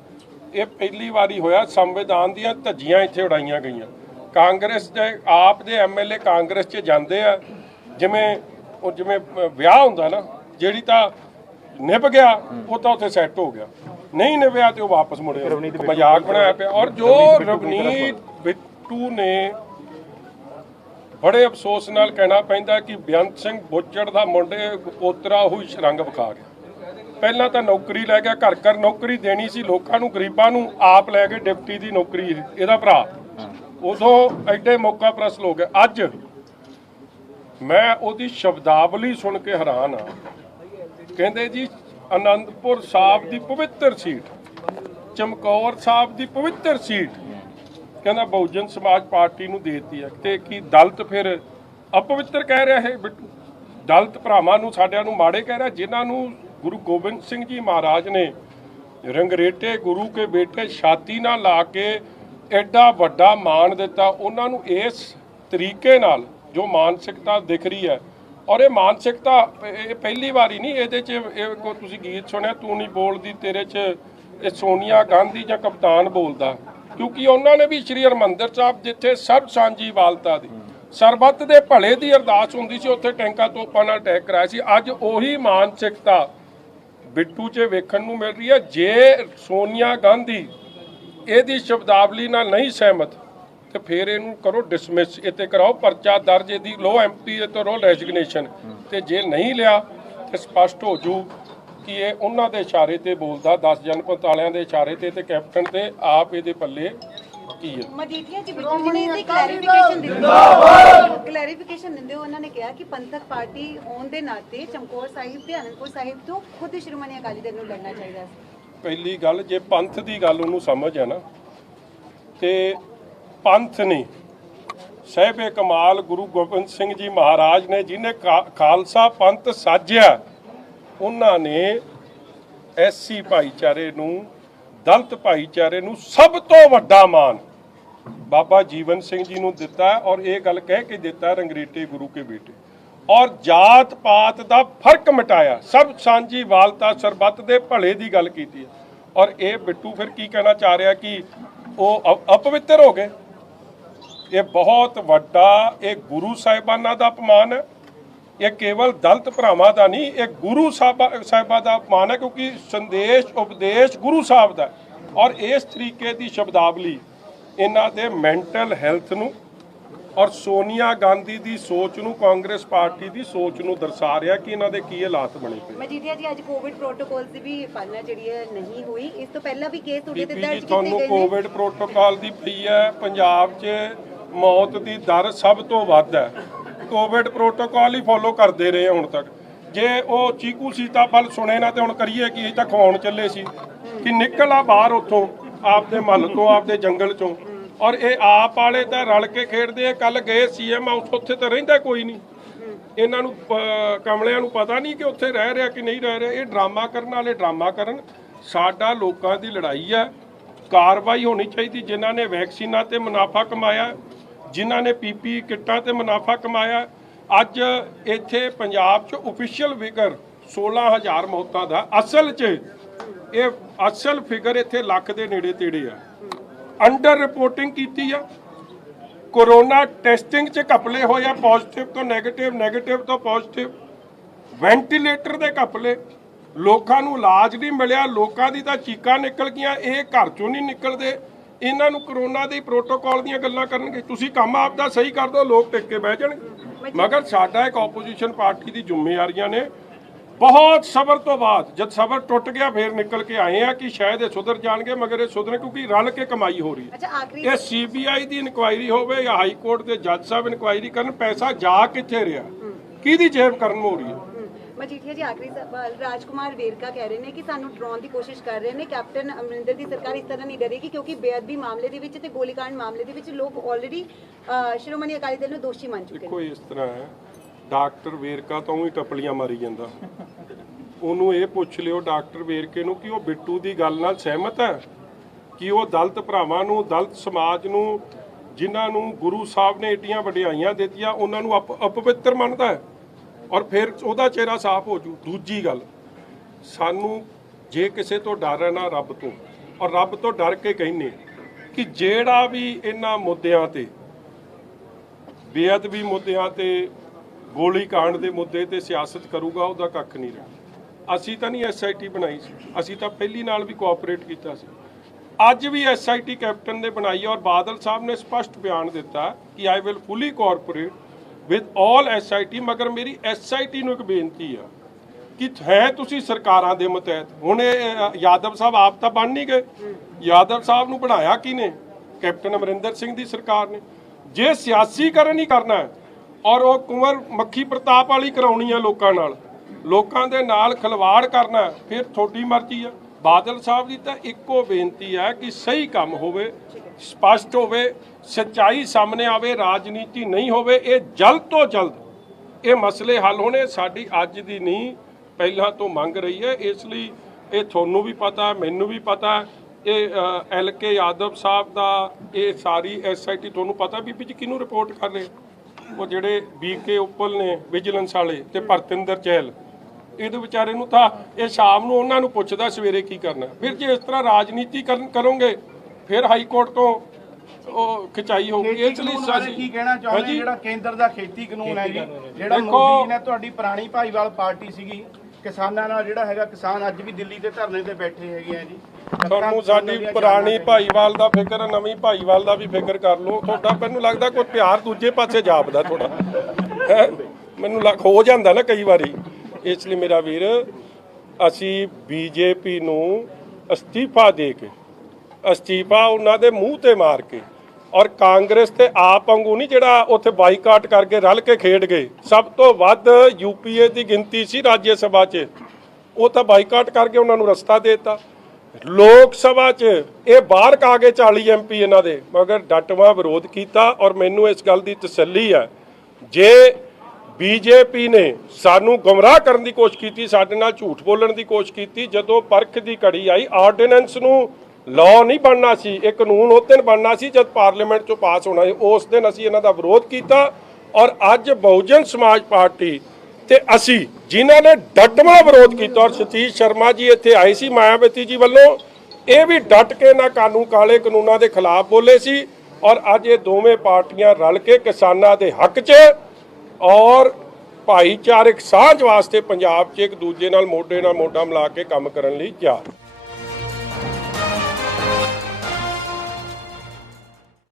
ਇਹ ਪਹਿਲੀ ਵਾਰੀ ਹੋਇਆ ਸੰਵਿਧਾਨ ਦੀਆਂ ਧੱਜੀਆਂ ਇੱਥੇ ਉਡਾਈਆਂ ਗਈਆਂ। ਕਾਂਗਰਸ ਦੇ ਆਪ ਦੇ ਐਮਐਲਏ ਕਾਂਗਰਸ 'ਚ ਜਾਂਦੇ ਆ, ਜਿਵੇਂ ਵਿਆਹ ਹੁੰਦਾ ਨਾ, ਜਿਹੜੀ ਤਾਂ ਨਿਭ ਗਿਆ ਉਹ ਤਾਂ ਉੱਥੇ ਸੈੱਟ ਹੋ ਗਿਆ, ਨਹੀਂ ਨਿਭਿਆ ਤੇ ਉਹ ਵਾਪਸ ਮੁੜੇ। ਮਜ਼ਾਕ ਬਣਾਇਆ ਪਿਆ। ਔਰ ਜੋ ਰਵਨੀਤ ਬਿੱਟੂ ਨੇ, ਬੜੇ ਅਫਸੋਸ ਨਾਲ ਕਹਿਣਾ ਪੈਂਦਾ ਕਿ ਬੇਅੰਤ ਸਿੰਘ ਬੁੱਚੜ ਦਾ ਮੁੰਡੇ ਪੋਤਰਾ ਹੋਈ ਰੰਗ ਵਿਖਾ ਗਿਆ। ਪਹਿਲਾਂ ਤਾਂ ਨੌਕਰੀ ਲੈ ਗਿਆ, ਘਰ ਘਰ ਨੌਕਰੀ ਦੇਣੀ ਸੀ ਲੋਕਾਂ ਨੂੰ, ਗਰੀਬਾਂ ਨੂੰ, ਆਪ ਲੈ ਕੇ ਡਿਪਟੀ ਦੀ ਨੌਕਰੀ ਇਹਦਾ ਭਰਾ। ਉਦੋਂ ਐਡੇ ਮੌਕਾ ਪ੍ਰਸਤ ਹੋ ਗਏ। ਅੱਜ ਮੈਂ ਉਹਦੀ ਸ਼ਬਦਾਵਲੀ ਸੁਣ ਕੇ ਹੈਰਾਨ ਆ। ਕਹਿੰਦੇ ਜੀ ਆਨੰਦਪੁਰ ਸਾਹਿਬ ਦੀ ਪਵਿੱਤਰ ਸੀਟ, ਚਮਕੌਰ ਸਾਹਿਬ ਦੀ ਪਵਿੱਤਰ ਸੀਟ ਕਹਿੰਦਾ ਬਹੁਜਨ ਸਮਾਜ ਪਾਰਟੀ ਨੂੰ ਦੇਤੀ ਹੈ। ਤੇ ਕੀ ਦਲਿਤ ਫਿਰ ਅਪਵਿੱਤਰ ਕਹਿ ਰਿਹਾ ਹੈ ਬਿੱਟੂ? ਦਲਿਤ ਭਰਾਵਾਂ ਨੂੰ, ਸਾਡਿਆਂ ਨੂੰ ਮਾੜੇ ਕਹਿ ਰਿਹਾ, ਜਿਨ੍ਹਾਂ ਨੂੰ ਗੁਰੂ ਗੋਬਿੰਦ ਸਿੰਘ ਜੀ ਮਹਾਰਾਜ ਨੇ ਰੰਗਰੇਟੇ ਗੁਰੂ ਕੇ ਬੇਟੇ ਛਾਤੀ ਨਾਲ ਲਾ ਕੇ ਐਡਾ ਵੱਡਾ ਮਾਣ ਦਿੱਤਾ, ਉਹਨਾਂ ਨੂੰ ਇਸ ਤਰੀਕੇ ਨਾਲ ਜੋ ਮਾਨਸਿਕਤਾ ਦਿਖ ਰਹੀ ਹੈ। ਔਰ ਇਹ ਮਾਨਸਿਕਤਾ ਇਹ ਪਹਿਲੀ ਵਾਰੀ ਨਹੀਂ, ਇਹਦੇ 'ਚ ਕੋ ਤੁਸੀਂ ਗੀਤ ਸੁਣਿਆ, ਤੂੰ ਨਹੀਂ ਬੋਲਦੀ, ਤੇਰੇ 'ਚ ਇਹ ਸੋਨੀਆ ਗਾਂਧੀ ਜਾਂ ਕਪਤਾਨ ਬੋਲਦਾ, ਕਿਉਂਕਿ ਉਹਨਾਂ ਨੇ ਵੀ ਸ਼੍ਰੀ ਹਰਿਮੰਦਰ ਸਾਹਿਬ, ਜਿੱਥੇ ਸਰਬ ਸਾਂਝੀਵਾਲਤਾ ਦੀ, ਸਰਬੱਤ ਦੇ ਭਲੇ ਦੀ ਅਰਦਾਸ ਹੁੰਦੀ ਸੀ, ਉੱਥੇ ਟੈਂਕਾਂ ਤੋਪਾਂ ਨਾਲ ਅਟੈਕ ਕਰਾਇਆ ਸੀ। ਅੱਜ ਉਹੀ ਮਾਨਸਿਕਤਾ ਬਿੱਟੂ 'ਚ ਵੇਖਣ ਨੂੰ ਮਿਲ ਰਹੀ ਹੈ। ਜੇ ਸੋਨੀਆ ਗਾਂਧੀ ਇਹਦੀ ਸ਼ਬਦਾਵਲੀ ਨਾਲ ਨਹੀਂ ਸਹਿਮਤ ਤੇ ਫਿਰ ਇਹਨੂੰ ਕਰੋ ਡਿਸਮਿਸ, ਇੱਥੇ ਕਰਾਓ ਪਰਚਾ ਦਰਜ, ਇਹਦੀ ਲੋ ਐਮਪੀ ਤੋਂ ਰੋ ਰੈਜ਼ਿਗਨੇਸ਼ਨ। ਤੇ ਜੇ ਨਹੀਂ ਲਿਆ ਤੇ ਸਪਸ਼ਟ ਹੋ ਜੂ ਕਿ ਇਹ ਉਹਨਾਂ ਦੇ ਇਸ਼ਾਰੇ ਤੇ ਬੋਲਦਾ, 10 ਜਨਪਦ ਵਾਲਿਆਂ ਦੇ ਇਸ਼ਾਰੇ ਤੇ ਕੈਪਟਨ ਤੇ ਆਪ ਇਹਦੇ ਪੱਲੇ ਕੀ ਹੈ। ਮਜੀਠੀਆ ਜੀ ਬਿੱਟੂ ਜੀ ਨੇ ਇਹਦੀ ਕਲੈਰੀਫਿਕੇਸ਼ਨ ਦਿੰਦੇ ਹੋ, ਉਹਨਾਂ ਨੇ ਕਿਹਾ ਕਿ ਪੰਥਕ ਪਾਰਟੀ ਹੋਣ ਦੇ ਨਾਤੇ ਚਮਕੌਰ ਸਾਹਿਬ ਤੇ ਅਨੰਦਪੁਰ ਸਾਹਿਬ ਤੋਂ ਖੁਦ ਹੀ ਸ਼੍ਰੋਮਣੀ ਅਕਾਲੀ ਦਲ ਨੂੰ ਲੜਨਾ ਚਾਹੀਦਾ ਸੀ। ਪਹਿਲੀ ਗੱਲ, ਜੇ ਪੰਥ ਦੀ ਗੱਲ ਉਹਨੂੰ ਸਮਝ ਹੈ ਨਾ, ਤੇ ਪੰਥ ਨਹੀਂ, ਸਾਹਿਬੇ ਕਮਾਲ ਗੁਰੂ ਗੋਬਿੰਦ ਸਿੰਘ ਜੀ ਮਹਾਰਾਜ ਨੇ, ਜਿਹਨੇ ਖਾਲਸਾ ਪੰਥ ਸਾਜਿਆ, ਉਹਨਾਂ ਨੇ ਐਸਸੀ ਭਾਈਚਾਰੇ ਨੂੰ, ਦਲਿਤ ਭਾਈਚਾਰੇ ਨੂੰ ਸਭ ਤੋਂ ਵੱਡਾ ਮਾਣ ਬਾਬਾ ਜੀਵਨ ਸਿੰਘ ਜੀ ਨੂੰ ਦਿੱਤਾ। ਔਰ ਇਹ ਗੱਲ ਕਹਿ ਕੇ ਦਿੱਤਾ, ਰੰਗਰੇਟੇ ਗੁਰੂ ਕੇ ਬੇਟੇ। ਔਰ ਜਾਤ ਪਾਤ ਦਾ ਫਰਕ ਮਿਟਾਇਆ, ਸਭ ਸਾਂਝੀਵਾਲਤਾ ਸਰਬੱਤ ਦੇ ਭਲੇ ਦੀ ਗੱਲ ਕੀਤੀ ਹੈ। ਔਰ ਇਹ ਬਿੱਟੂ ਫਿਰ ਕੀ ਕਹਿਣਾ ਚਾਹ ਰਿਹਾ ਕਿ ਉਹ ਅਪਵਿੱਤਰ ਹੋ ਗਏ। ਇਹ ਬਹੁਤ ਵੱਡਾ, ਇਹ ਗੁਰੂ ਸਾਹਿਬਾਨਾਂ ਦਾ ਅਪਮਾਨ ਹੈ। ਇਹ ਕੇਵਲ ਦਲਿਤ ਭਰਾਵਾਂ ਦਾ ਨਹੀਂ, ਇਹ ਗੁਰੂ ਸਾਹਿਬਾਂ ਦਾ ਅਪਮਾਨ ਹੈ, ਕਿਉਂਕਿ ਸੰਦੇਸ਼ ਉਪਦੇਸ਼ ਗੁਰੂ ਸਾਹਿਬ ਦਾ। ਔਰ ਇਸ ਤਰੀਕੇ ਦੀ ਸ਼ਬਦਾਵਲੀ ਇਹਨਾਂ ਦੇ ਮੈਂਟਲ ਹੈਲਥ ਨੂੰ ਔਰ ਸੋਨੀਆ ਗਾਂਧੀ ਦੀ ਸੋਚ ਨੂੰ, ਕਾਂਗਰਸ ਪਾਰਟੀ ਦੀ ਸੋਚ ਨੂੰ ਦਰਸਾ ਰਿਹਾ ਕਿ ਇਹਨਾਂ ਦੇ ਕੀ ਹਾਲਾਤ ਬਣੇ ਪਏ। ਮਜੀਠੀਆ ਜੀ, ਅੱਜ ਕੋਵਿਡ ਪ੍ਰੋਟੋਕਾਲ ਦੀ ਵੀ ਪਾਲਣਾ ਜਿਹੜੀ ਹੈ ਨਹੀਂ ਹੋਈ, ਇਸ ਤੋਂ ਪਹਿਲਾਂ ਵੀ ਕੇਸ ਤੁਹਾਡੇ ਤੇ ਬੀਬੀ ਦਰਜ ਜੀ, ਕੀਤੇ ਤੁਹਾਨੂੰ ਗਏ ਨੇ। ਕੋਵਿਡ ਪ੍ਰੋਟੋਕਾਲ ਦੀ ਪਈ ਹੈ। ਪੰਜਾਬ 'ਚ ਮੌਤ ਦੀ ਦਰ ਸਭ ਤੋਂ ਵੱਧ ਹੈ। ਕੋਵਿਡ ਪ੍ਰੋਟੋਕਾਲ ਹੀ ਫੋਲੋ ਕਰਦੇ ਰਹੇ ਹੁਣ ਤੱਕ। ਜੇ ਉਹ ਚੀਕੂ ਸੀਤਾਫਲ ਸੁਣੇ ਨਾ ਤੇ ਹੁਣ ਕਰੀਏ ਕੀ? ਤਾਂ ਖਵਾਉਣ ਚੱਲੇ ਸੀ ਕਿ ਨਿਕਲ ਆ ਬਾਹਰ ਉੱਥੋਂ, ਆਪਦੇ ਮਹੱਲ ਤੋਂ, ਆਪਦੇ ਜੰਗਲ ਚੋਂ। ਔਰ ਇਹ ਆਪ ਵਾਲੇ ਤਾਂ ਰਲ ਕੇ ਖੇਡਦੇ ਆ। ਕੱਲ ਗਏ ਸੀਐਮ ਹਾਊਸ, ਉੱਥੇ ਤਾਂ ਰਹਿੰਦਾ ਕੋਈ ਨਹੀਂ। ਇਹਨਾਂ ਨੂੰ ਕਮਲਿਆਂ ਨੂੰ ਪਤਾ ਨਹੀਂ ਕਿ ਉੱਥੇ ਰਹਿ ਰਿਹਾ ਕਿ ਨਹੀਂ ਰਹਿ ਰਿਹਾ। ਇਹ ਡਰਾਮਾ ਕਰਨ ਵਾਲੇ ਡਰਾਮਾ ਕਰਨ। ਸਾਡਾ ਲੋਕਾਂ ਦੀ ਲੜਾਈ ਹੈ, ਕਾਰਵਾਈ ਹੋਣੀ ਚਾਹੀਦੀ। ਜਿਨ੍ਹਾਂ ਨੇ ਵੈਕਸੀਨਾਂ ਤੇ ਮੁਨਾਫਾ ਕਮਾਇਆ, ਜਿਨ੍ਹਾਂ ਨੇ ਪੀਪੀ ਕਿੱਟਾਂ ਤੇ ਮੁਨਾਫਾ ਕਮਾਇਆ। ਅੱਜ ਇੱਥੇ ਪੰਜਾਬ 'ਚ ਓਫੀਸ਼ੀਅਲ ਫਿਗਰ 16,000 ਮੌਤਾਂ ਦਾ, ਅਸਲ 'ਚ ਇਹ ਅਸਲ ਫਿਗਰ ਇੱਥੇ ਲੱਖ ਦੇ ਨੇੜੇ ਤੇੜੇ ਆ। ਅੰਡਰ ਰਿਪੋਰਟਿੰਗ ਕੀਤੀ ਆ। ਕੋਰੋਨਾ ਟੈਸਟਿੰਗ 'ਚ ਘਪਲੇ ਹੋਏ ਆ, ਪੋਜ਼ਿਟਿਵ ਤੋਂ ਨੈਗੇਟਿਵ, ਨੈਗੇਟਿਵ ਤੋਂ ਪੋਜ਼ਿਟਿਵ। ਵੈਂਟੀਲੇਟਰ ਦੇ ਘਪਲੇ, ਲੋਕਾਂ ਨੂੰ ਇਲਾਜ ਨਹੀਂ ਮਿਲਿਆ, ਲੋਕਾਂ ਦੀ ਤਾਂ ਚੀਕਾਂ ਨਿਕਲ ਗਈਆਂ। ਇਹ ਘਰ ਚੋਂ ਨਹੀਂ ਨਿਕਲਦੇ। ਇਹਨਾਂ ਨੂੰ ਕਰੋਨਾ ਦੇ ਪ੍ਰੋਟੋਕਾਲ ਦੀਆਂ ਗੱਲਾਂ ਕਰਨਗੇ। ਤੁਸੀਂ ਕੰਮ ਆਪਦਾ ਸਹੀ ਕਰ ਦਿਓ, ਲੋਕ ਟਿਕ ਕੇ ਬਹਿ ਜਾਣਗੇ। ਮਗਰ ਸਾਡਾ ਇੱਕ ਆਪੋਜੀਸ਼ਨ ਪਾਰਟੀ ਦੀ ਜ਼ਿੰਮੇਵਾਰੀਆਂ ਨੇ। ਬਹੁਤ ਸਬਰ ਤੋਂ ਬਾਅਦ ਜਦ ਸਬਰ ਟੁੱਟ ਗਿਆ, ਫੇਰ ਨਿਕਲ ਕੇ ਆਏ ਆ ਕਿ ਸ਼ਾਇਦ ਇਹ ਸੁਧਰ ਜਾਣਗੇ। ਮਗਰ ਇਹ ਸੁਧਰੇ ਕਿਉਂਕਿ ਰਲ ਕੇ ਕਮਾਈ ਹੋ ਰਹੀ ਹੈ। ਇਹ ਸੀਬੀਆਈ ਦੀ ਇਨਕੁਆਇਰੀ ਹੋਵੇ ਜਾਂ ਹਾਈ ਕੋਰਟ ਦੇ ਜੱਜ ਸਾਹਿਬ ਇਨਕੁਆਇਰੀ ਕਰਨ, ਪੈਸਾ ਜਾ ਕਿੱਥੇ ਰਿਹਾ, ਕਿਹਦੀ ਜੇਬ ਕਰਨ ਹੋ ਰਹੀ ਹੈ। ਮਜੀਠੀਆ ਜੀ, ਆਖਰੀ ਸਵਾਲ। ਰਾਜਕੁਮਾਰ ਵੇਰਕਾ ਕਹਿ ਰਹੇ ਨੇ ਕਿ ਸਾਨੂੰ ਡਰਾਉਣ ਦੀ ਕੋਸ਼ਿਸ਼ ਕਰ ਰਹੇ ਨੇ। ਕੈਪਟਨ ਅਮਰਿੰਦਰ ਦੀ ਸਰਕਾਰ ਇਸ ਤਰ੍ਹਾਂ ਨਹੀਂ ਡਰੇਗੀ ਕਿਉਂਕਿ ਬੇਅਦਬੀ ਮਾਮਲੇ ਦੇ ਵਿੱਚ ਤੇ ਗੋਲੀकांड ਮਾਮਲੇ ਦੇ ਵਿੱਚ ਲੋਕ ਆਲਰੇਡੀ ਸ਼੍ਰੋਮਣੀ ਅਕਾਲੀ ਦਲ ਨੂੰ ਦੋਸ਼ੀ ਮੰਨ ਚੁੱਕੇ ਨੇ। ਦੇਖੋ, ਇਸ ਤਰ੍ਹਾਂ ਹੈ, ਡਾਕਟਰ ਵੇਰਕਾ ਤਾਂ ਉਹੀ ਟੱਪਲੀਆਂ ਮਾਰੀ ਜਾਂਦਾ। ਉਹਨੂੰ ਇਹ ਪੁੱਛ ਲਿਓ ਡਾਕਟਰ ਵੇਰਕੇ ਨੂੰ ਕਿ ਉਹ ਬਿੱਟੂ ਦੀ ਗੱਲ ਨਾਲ ਸਹਿਮਤ ਹੈ, ਕਿ ਉਹ ਦਲਿਤ ਭਰਾਵਾਂ ਨੂੰ, ਦਲਿਤ ਸਮਾਜ ਨੂੰ, ਜਿਨ੍ਹਾਂ ਨੂੰ ਗੁਰੂ ਸਾਹਿਬ ਨੇ ਏਡੀਆਂ ਵਡਿਆਈਆਂ ਦਿੱਤੀਆਂ, ਉਹਨਾਂ ਨੂੰ ਅਪਵਿੱਤਰ ਮੰਨਦਾ ਹੈ। ਔਰ ਫਿਰ ਉਹਦਾ ਚਿਹਰਾ ਸਾਫ਼ ਹੋ ਜੂ। ਦੂਜੀ ਗੱਲ, ਸਾਨੂੰ ਜੇ ਕਿਸੇ ਤੋਂ ਡਰ ਹੈ ਨਾ ਰੱਬ ਤੋਂ, ਔਰ ਰੱਬ ਤੋਂ ਡਰ ਕੇ ਕਹਿੰਦੇ ਕਿ ਜਿਹੜਾ ਵੀ ਇਹਨਾਂ ਮੁੱਦਿਆਂ ਤੇ, ਬੇਅਦਬੀ ਮੁੱਦਿਆਂ ਤੇ, ਗੋਲੀकांड ਦੇ ਮੁੱਦੇ ਤੇ ਸਿਆਸਤ ਕਰੂਗਾ, ਉਹਦਾ ਕੱਖ ਨਹੀਂ ਰਹਿਣਾ। ਅਸੀਂ ਤਾਂ ਨਹੀਂ ਐਸਆਈਟੀ ਬਣਾਈ ਸੀ, ਅਸੀਂ ਤਾਂ ਪਹਿਲੀ ਨਾਲ ਵੀ ਕੋਆਪਰੇਟ ਕੀਤਾ ਸੀ। ਅੱਜ ਵੀ ਐਸਆਈਟੀ ਕੈਪਟਨ ਨੇ ਬਣਾਈ ਔਰ ਬਾਦਲ ਸਾਹਿਬ ਨੇ ਸਪਸ਼ਟ ਬਿਆਨ ਦਿੱਤਾ ਕਿ I will fully cooperate with all SIT. ਮਗਰ ਮੇਰੀ ਐਸਆਈਟੀ ਨੂੰ ਇੱਕ ਬੇਨਤੀ ਆ ਕਿ ਹੈ ਤੁਸੀਂ ਸਰਕਾਰਾਂ ਦੇ ਮਤਹਿਤ। ਹੁਣ ਇਹ ਯਾਦਵ ਸਾਹਿਬ ਆਪ ਤਾਂ ਬਣ ਨਹੀਂ ਗਏ। ਯਾਦਵ ਸਾਹਿਬ ਨੂੰ ਬਣਾਇਆ ਕਿਹਨੇ? ਕੈਪਟਨ ਅਮਰਿੰਦਰ ਸਿੰਘ ਦੀ ਸਰਕਾਰ ਨੇ। ਜੇ ਸਿਆਸੀਕਰਨ ਹੀ ਕਰਨਾ ਹੈ ਔਰ ਉਹ ਕੁੰਵਰ ਮੱਖੀ ਪ੍ਰਤਾਪ ਵਾਲੀ ਕਰਾਉਣੀ ਆ ਲੋਕਾਂ ਨਾਲ, ਲੋਕਾਂ ਦੇ ਨਾਲ ਖਿਲਵਾੜ ਕਰਨਾ, ਫਿਰ ਤੁਹਾਡੀ ਮਰਜ਼ੀ ਆ। ਬਾਦਲ ਸਾਹਿਬ ਦੀ ਤਾਂ ਇੱਕੋ ਬੇਨਤੀ ਹੈ ਕਿ ਸਹੀ ਕੰਮ ਹੋਵੇ, ਸਪਸ਼ਟ ਹੋਵੇ, ਸੱਚਾਈ ਸਾਹਮਣੇ ਆਵੇ, ਰਾਜਨੀਤੀ ਨਹੀਂ ਹੋਵੇ। ਇਹ ਜਲਦ ਤੋਂ ਜਲਦ ਇਹ ਮਸਲੇ ਹੱਲ ਹੋਣੇ। ਸਾਡੀ ਅੱਜ ਦੀ ਨਹੀਂ, ਪਹਿਲਾਂ ਤੋਂ ਮੰਗ ਰਹੀ ਹੈ। ਇਸ ਲਈ ਇਹ ਤੁਹਾਨੂੰ ਵੀ ਪਤਾ, ਮੈਨੂੰ ਵੀ ਪਤਾ, ਇਹ LK ਯਾਦਵ ਸਾਹਿਬ ਦਾ, ਇਹ ਸਾਰੀ SIT ਤੁਹਾਨੂੰ ਪਤਾ ਬੀਬੀ ਜੀ ਕਿਹਨੂੰ ਰਿਪੋਰਟ ਕਰ ਰਹੇ? ਉਹ ਜਿਹੜੇ BK ਉੱਪਲ ਨੇ ਵਿਜੀਲੈਂਸ ਵਾਲੇ ਤੇ ਭਰਤਿੰਦਰ ਚਹਿਲ, ਇਹਦੇ ਵਿਚਾਰੇ ਨੂੰ ਤਾਂ ਇਹ ਸ਼ਾਮ ਨੂੰ ਉਹਨਾਂ ਨੂੰ ਪੁੱਛਦਾ ਸਵੇਰੇ ਕੀ ਕਰਨਾ। ਫਿਰ ਜੇ ਇਸ ਤਰ੍ਹਾਂ ਰਾਜਨੀਤੀ ਕਰੋਗੇ ਫਿਰ ਹਾਈ ਕੋਰਟ ਤੋਂ ਉਹ ਖਿਚਾਈ ਹੋਊਗੀ। ਇਸ ਲਈ ਸਾਡੀ ਕੀ ਕਹਿਣਾ ਚਾਹੁੰਦੇ ਜਿਹੜਾ ਕੇਂਦਰ ਦਾ ਖੇਤੀ ਕਾਨੂੰਨ ਹੈ ਜੀ, ਜਿਹੜਾ ਮੋਦੀ ਜੀ ਨੇ, ਤੁਹਾਡੀ ਪੁਰਾਣੀ ਭਾਈਵਾਲ ਪਾਰਟੀ ਸੀਗੀ, ਕਿਸਾਨਾਂ ਨਾਲ ਜਿਹੜਾ ਹੈਗਾ, ਕਿਸਾਨ ਅੱਜ ਵੀ ਦਿੱਲੀ ਦੇ ਧਰਨੇ ਤੇ ਬੈਠੇ ਹੈਗੇ ਆ ਜੀ। ਤੁਹਾਨੂੰ ਸਾਡੀ ਪੁਰਾਣੀ ਭਾਈਵਾਲ ਦਾ ਫਿਕਰ, ਨਵੀਂ ਭਾਈਵਾਲ ਦਾ ਵੀ ਫਿਕਰ ਕਰ ਲਓ। ਤੁਹਾਡਾ ਮੈਨੂੰ ਲੱਗਦਾ ਕੋਈ ਪਿਆਰ ਦੂਜੇ ਪਾਸੇ ਜਾਪਦਾ ਥੋੜਾ, ਮੈਨੂੰ ਹੋ ਜਾਂਦਾ ਨਾ ਕਈ ਵਾਰੀ। ਇਸ ਲਈ ਮੇਰਾ ਵੀਰ, ਅਸੀਂ BJP ਨੂੰ ਅਸਤੀਫਾ ਦੇ ਕੇ, ਅਸਤੀਫਾ ਉਹਨਾਂ ਦੇ ਮੂੰਹ ਤੇ ਮਾਰ ਕੇ, ਔਰ ਕਾਂਗਰਸ ਤੇ ਆਪ ਵਾਂਗੂ ਨਹੀਂ ਜਿਹੜਾ ਉੱਥੇ ਬਾਈਕਾਟ ਕਰਕੇ ਰਲ ਕੇ ਖੇਡ ਗਏ। ਸਭ ਤੋਂ ਵੱਧ UPA ਦੀ ਗਿਣਤੀ ਸੀ ਰਾਜ ਸਭਾ 'ਚ, ਉਹ ਤਾਂ ਬਾਈਕਾਟ ਕਰਕੇ ਉਹਨਾਂ ਨੂੰ ਰਸਤਾ ਦੇ ਦਿੱਤਾ। ਲੋਕ ਸਭਾ 'ਚ ਇਹ ਬਾਹਰ ਕਾ ਗਏ 40 MP ਇਹਨਾਂ ਦੇ, ਮਗਰ ਡਟਵਾ ਵਿਰੋਧ ਕੀਤਾ। ਔਰ ਮੈਨੂੰ ਇਸ ਗੱਲ ਦੀ ਤਸੱਲੀ ਹੈ, ਜੇ BJP ਨੇ ਸਾਨੂੰ ਗੁੰਮਰਾਹ ਕਰਨ ਦੀ ਕੋਸ਼ਿਸ਼ ਕੀਤੀ, ਸਾਡੇ ਨਾਲ ਝੂਠ ਬੋਲਣ ਦੀ ਕੋਸ਼ਿਸ਼ ਕੀਤੀ, ਜਦੋਂ ਪਰਖ ਦੀ ਘੜੀ ਆਈ, ਆਰਡੀਨੈਂਸ ਨੂੰ ਲਾਅ ਨਹੀਂ ਬਣਨਾ ਸੀ, ਇਹ ਕਾਨੂੰਨ ਉਸ ਦਿਨ ਬਣਨਾ ਸੀ ਜਦ ਪਾਰਲੀਮੈਂਟ 'ਚੋਂ ਪਾਸ ਹੋਣਾ ਸੀ। ਉਸ ਦਿਨ ਅਸੀਂ ਇਹਨਾਂ ਦਾ ਵਿਰੋਧ ਕੀਤਾ ਔਰ ਅੱਜ ਬਹੁਜਨ ਸਮਾਜ ਪਾਰਟੀ ਤੇ ਅਸੀਂ ਜਿਨ੍ਹਾਂ ਨੇ ਡਟਵਾਂ ਵਿਰੋਧ ਕੀਤਾ, ਔਰ ਸਤੀਸ਼ ਸ਼ਰਮਾ ਜੀ ਇੱਥੇ ਆਏ ਸੀ ਮਾਇਆਵਤੀ ਜੀ ਵੱਲੋਂ, ਇਹ ਵੀ ਡਟ ਕੇ ਨਾ ਕਾਲੇ ਕਾਨੂੰਨਾਂ ਦੇ ਖਿਲਾਫ ਬੋਲੇ ਸੀ। ਔਰ ਅੱਜ ਇਹ ਦੋਵੇਂ ਪਾਰਟੀਆਂ ਰਲ ਕੇ ਕਿਸਾਨਾਂ ਦੇ ਹੱਕ 'ਚ ਔਰ ਭਾਈਚਾਰਕ ਸਾਂਝ ਵਾਸਤੇ ਪੰਜਾਬ 'ਚ ਇੱਕ ਦੂਜੇ ਨਾਲ ਮੋਢੇ ਨਾਲ ਮੋਢਾ ਮਿਲਾ ਕੇ ਕੰਮ ਕਰਨ ਲਈ ਤਿਆਰ।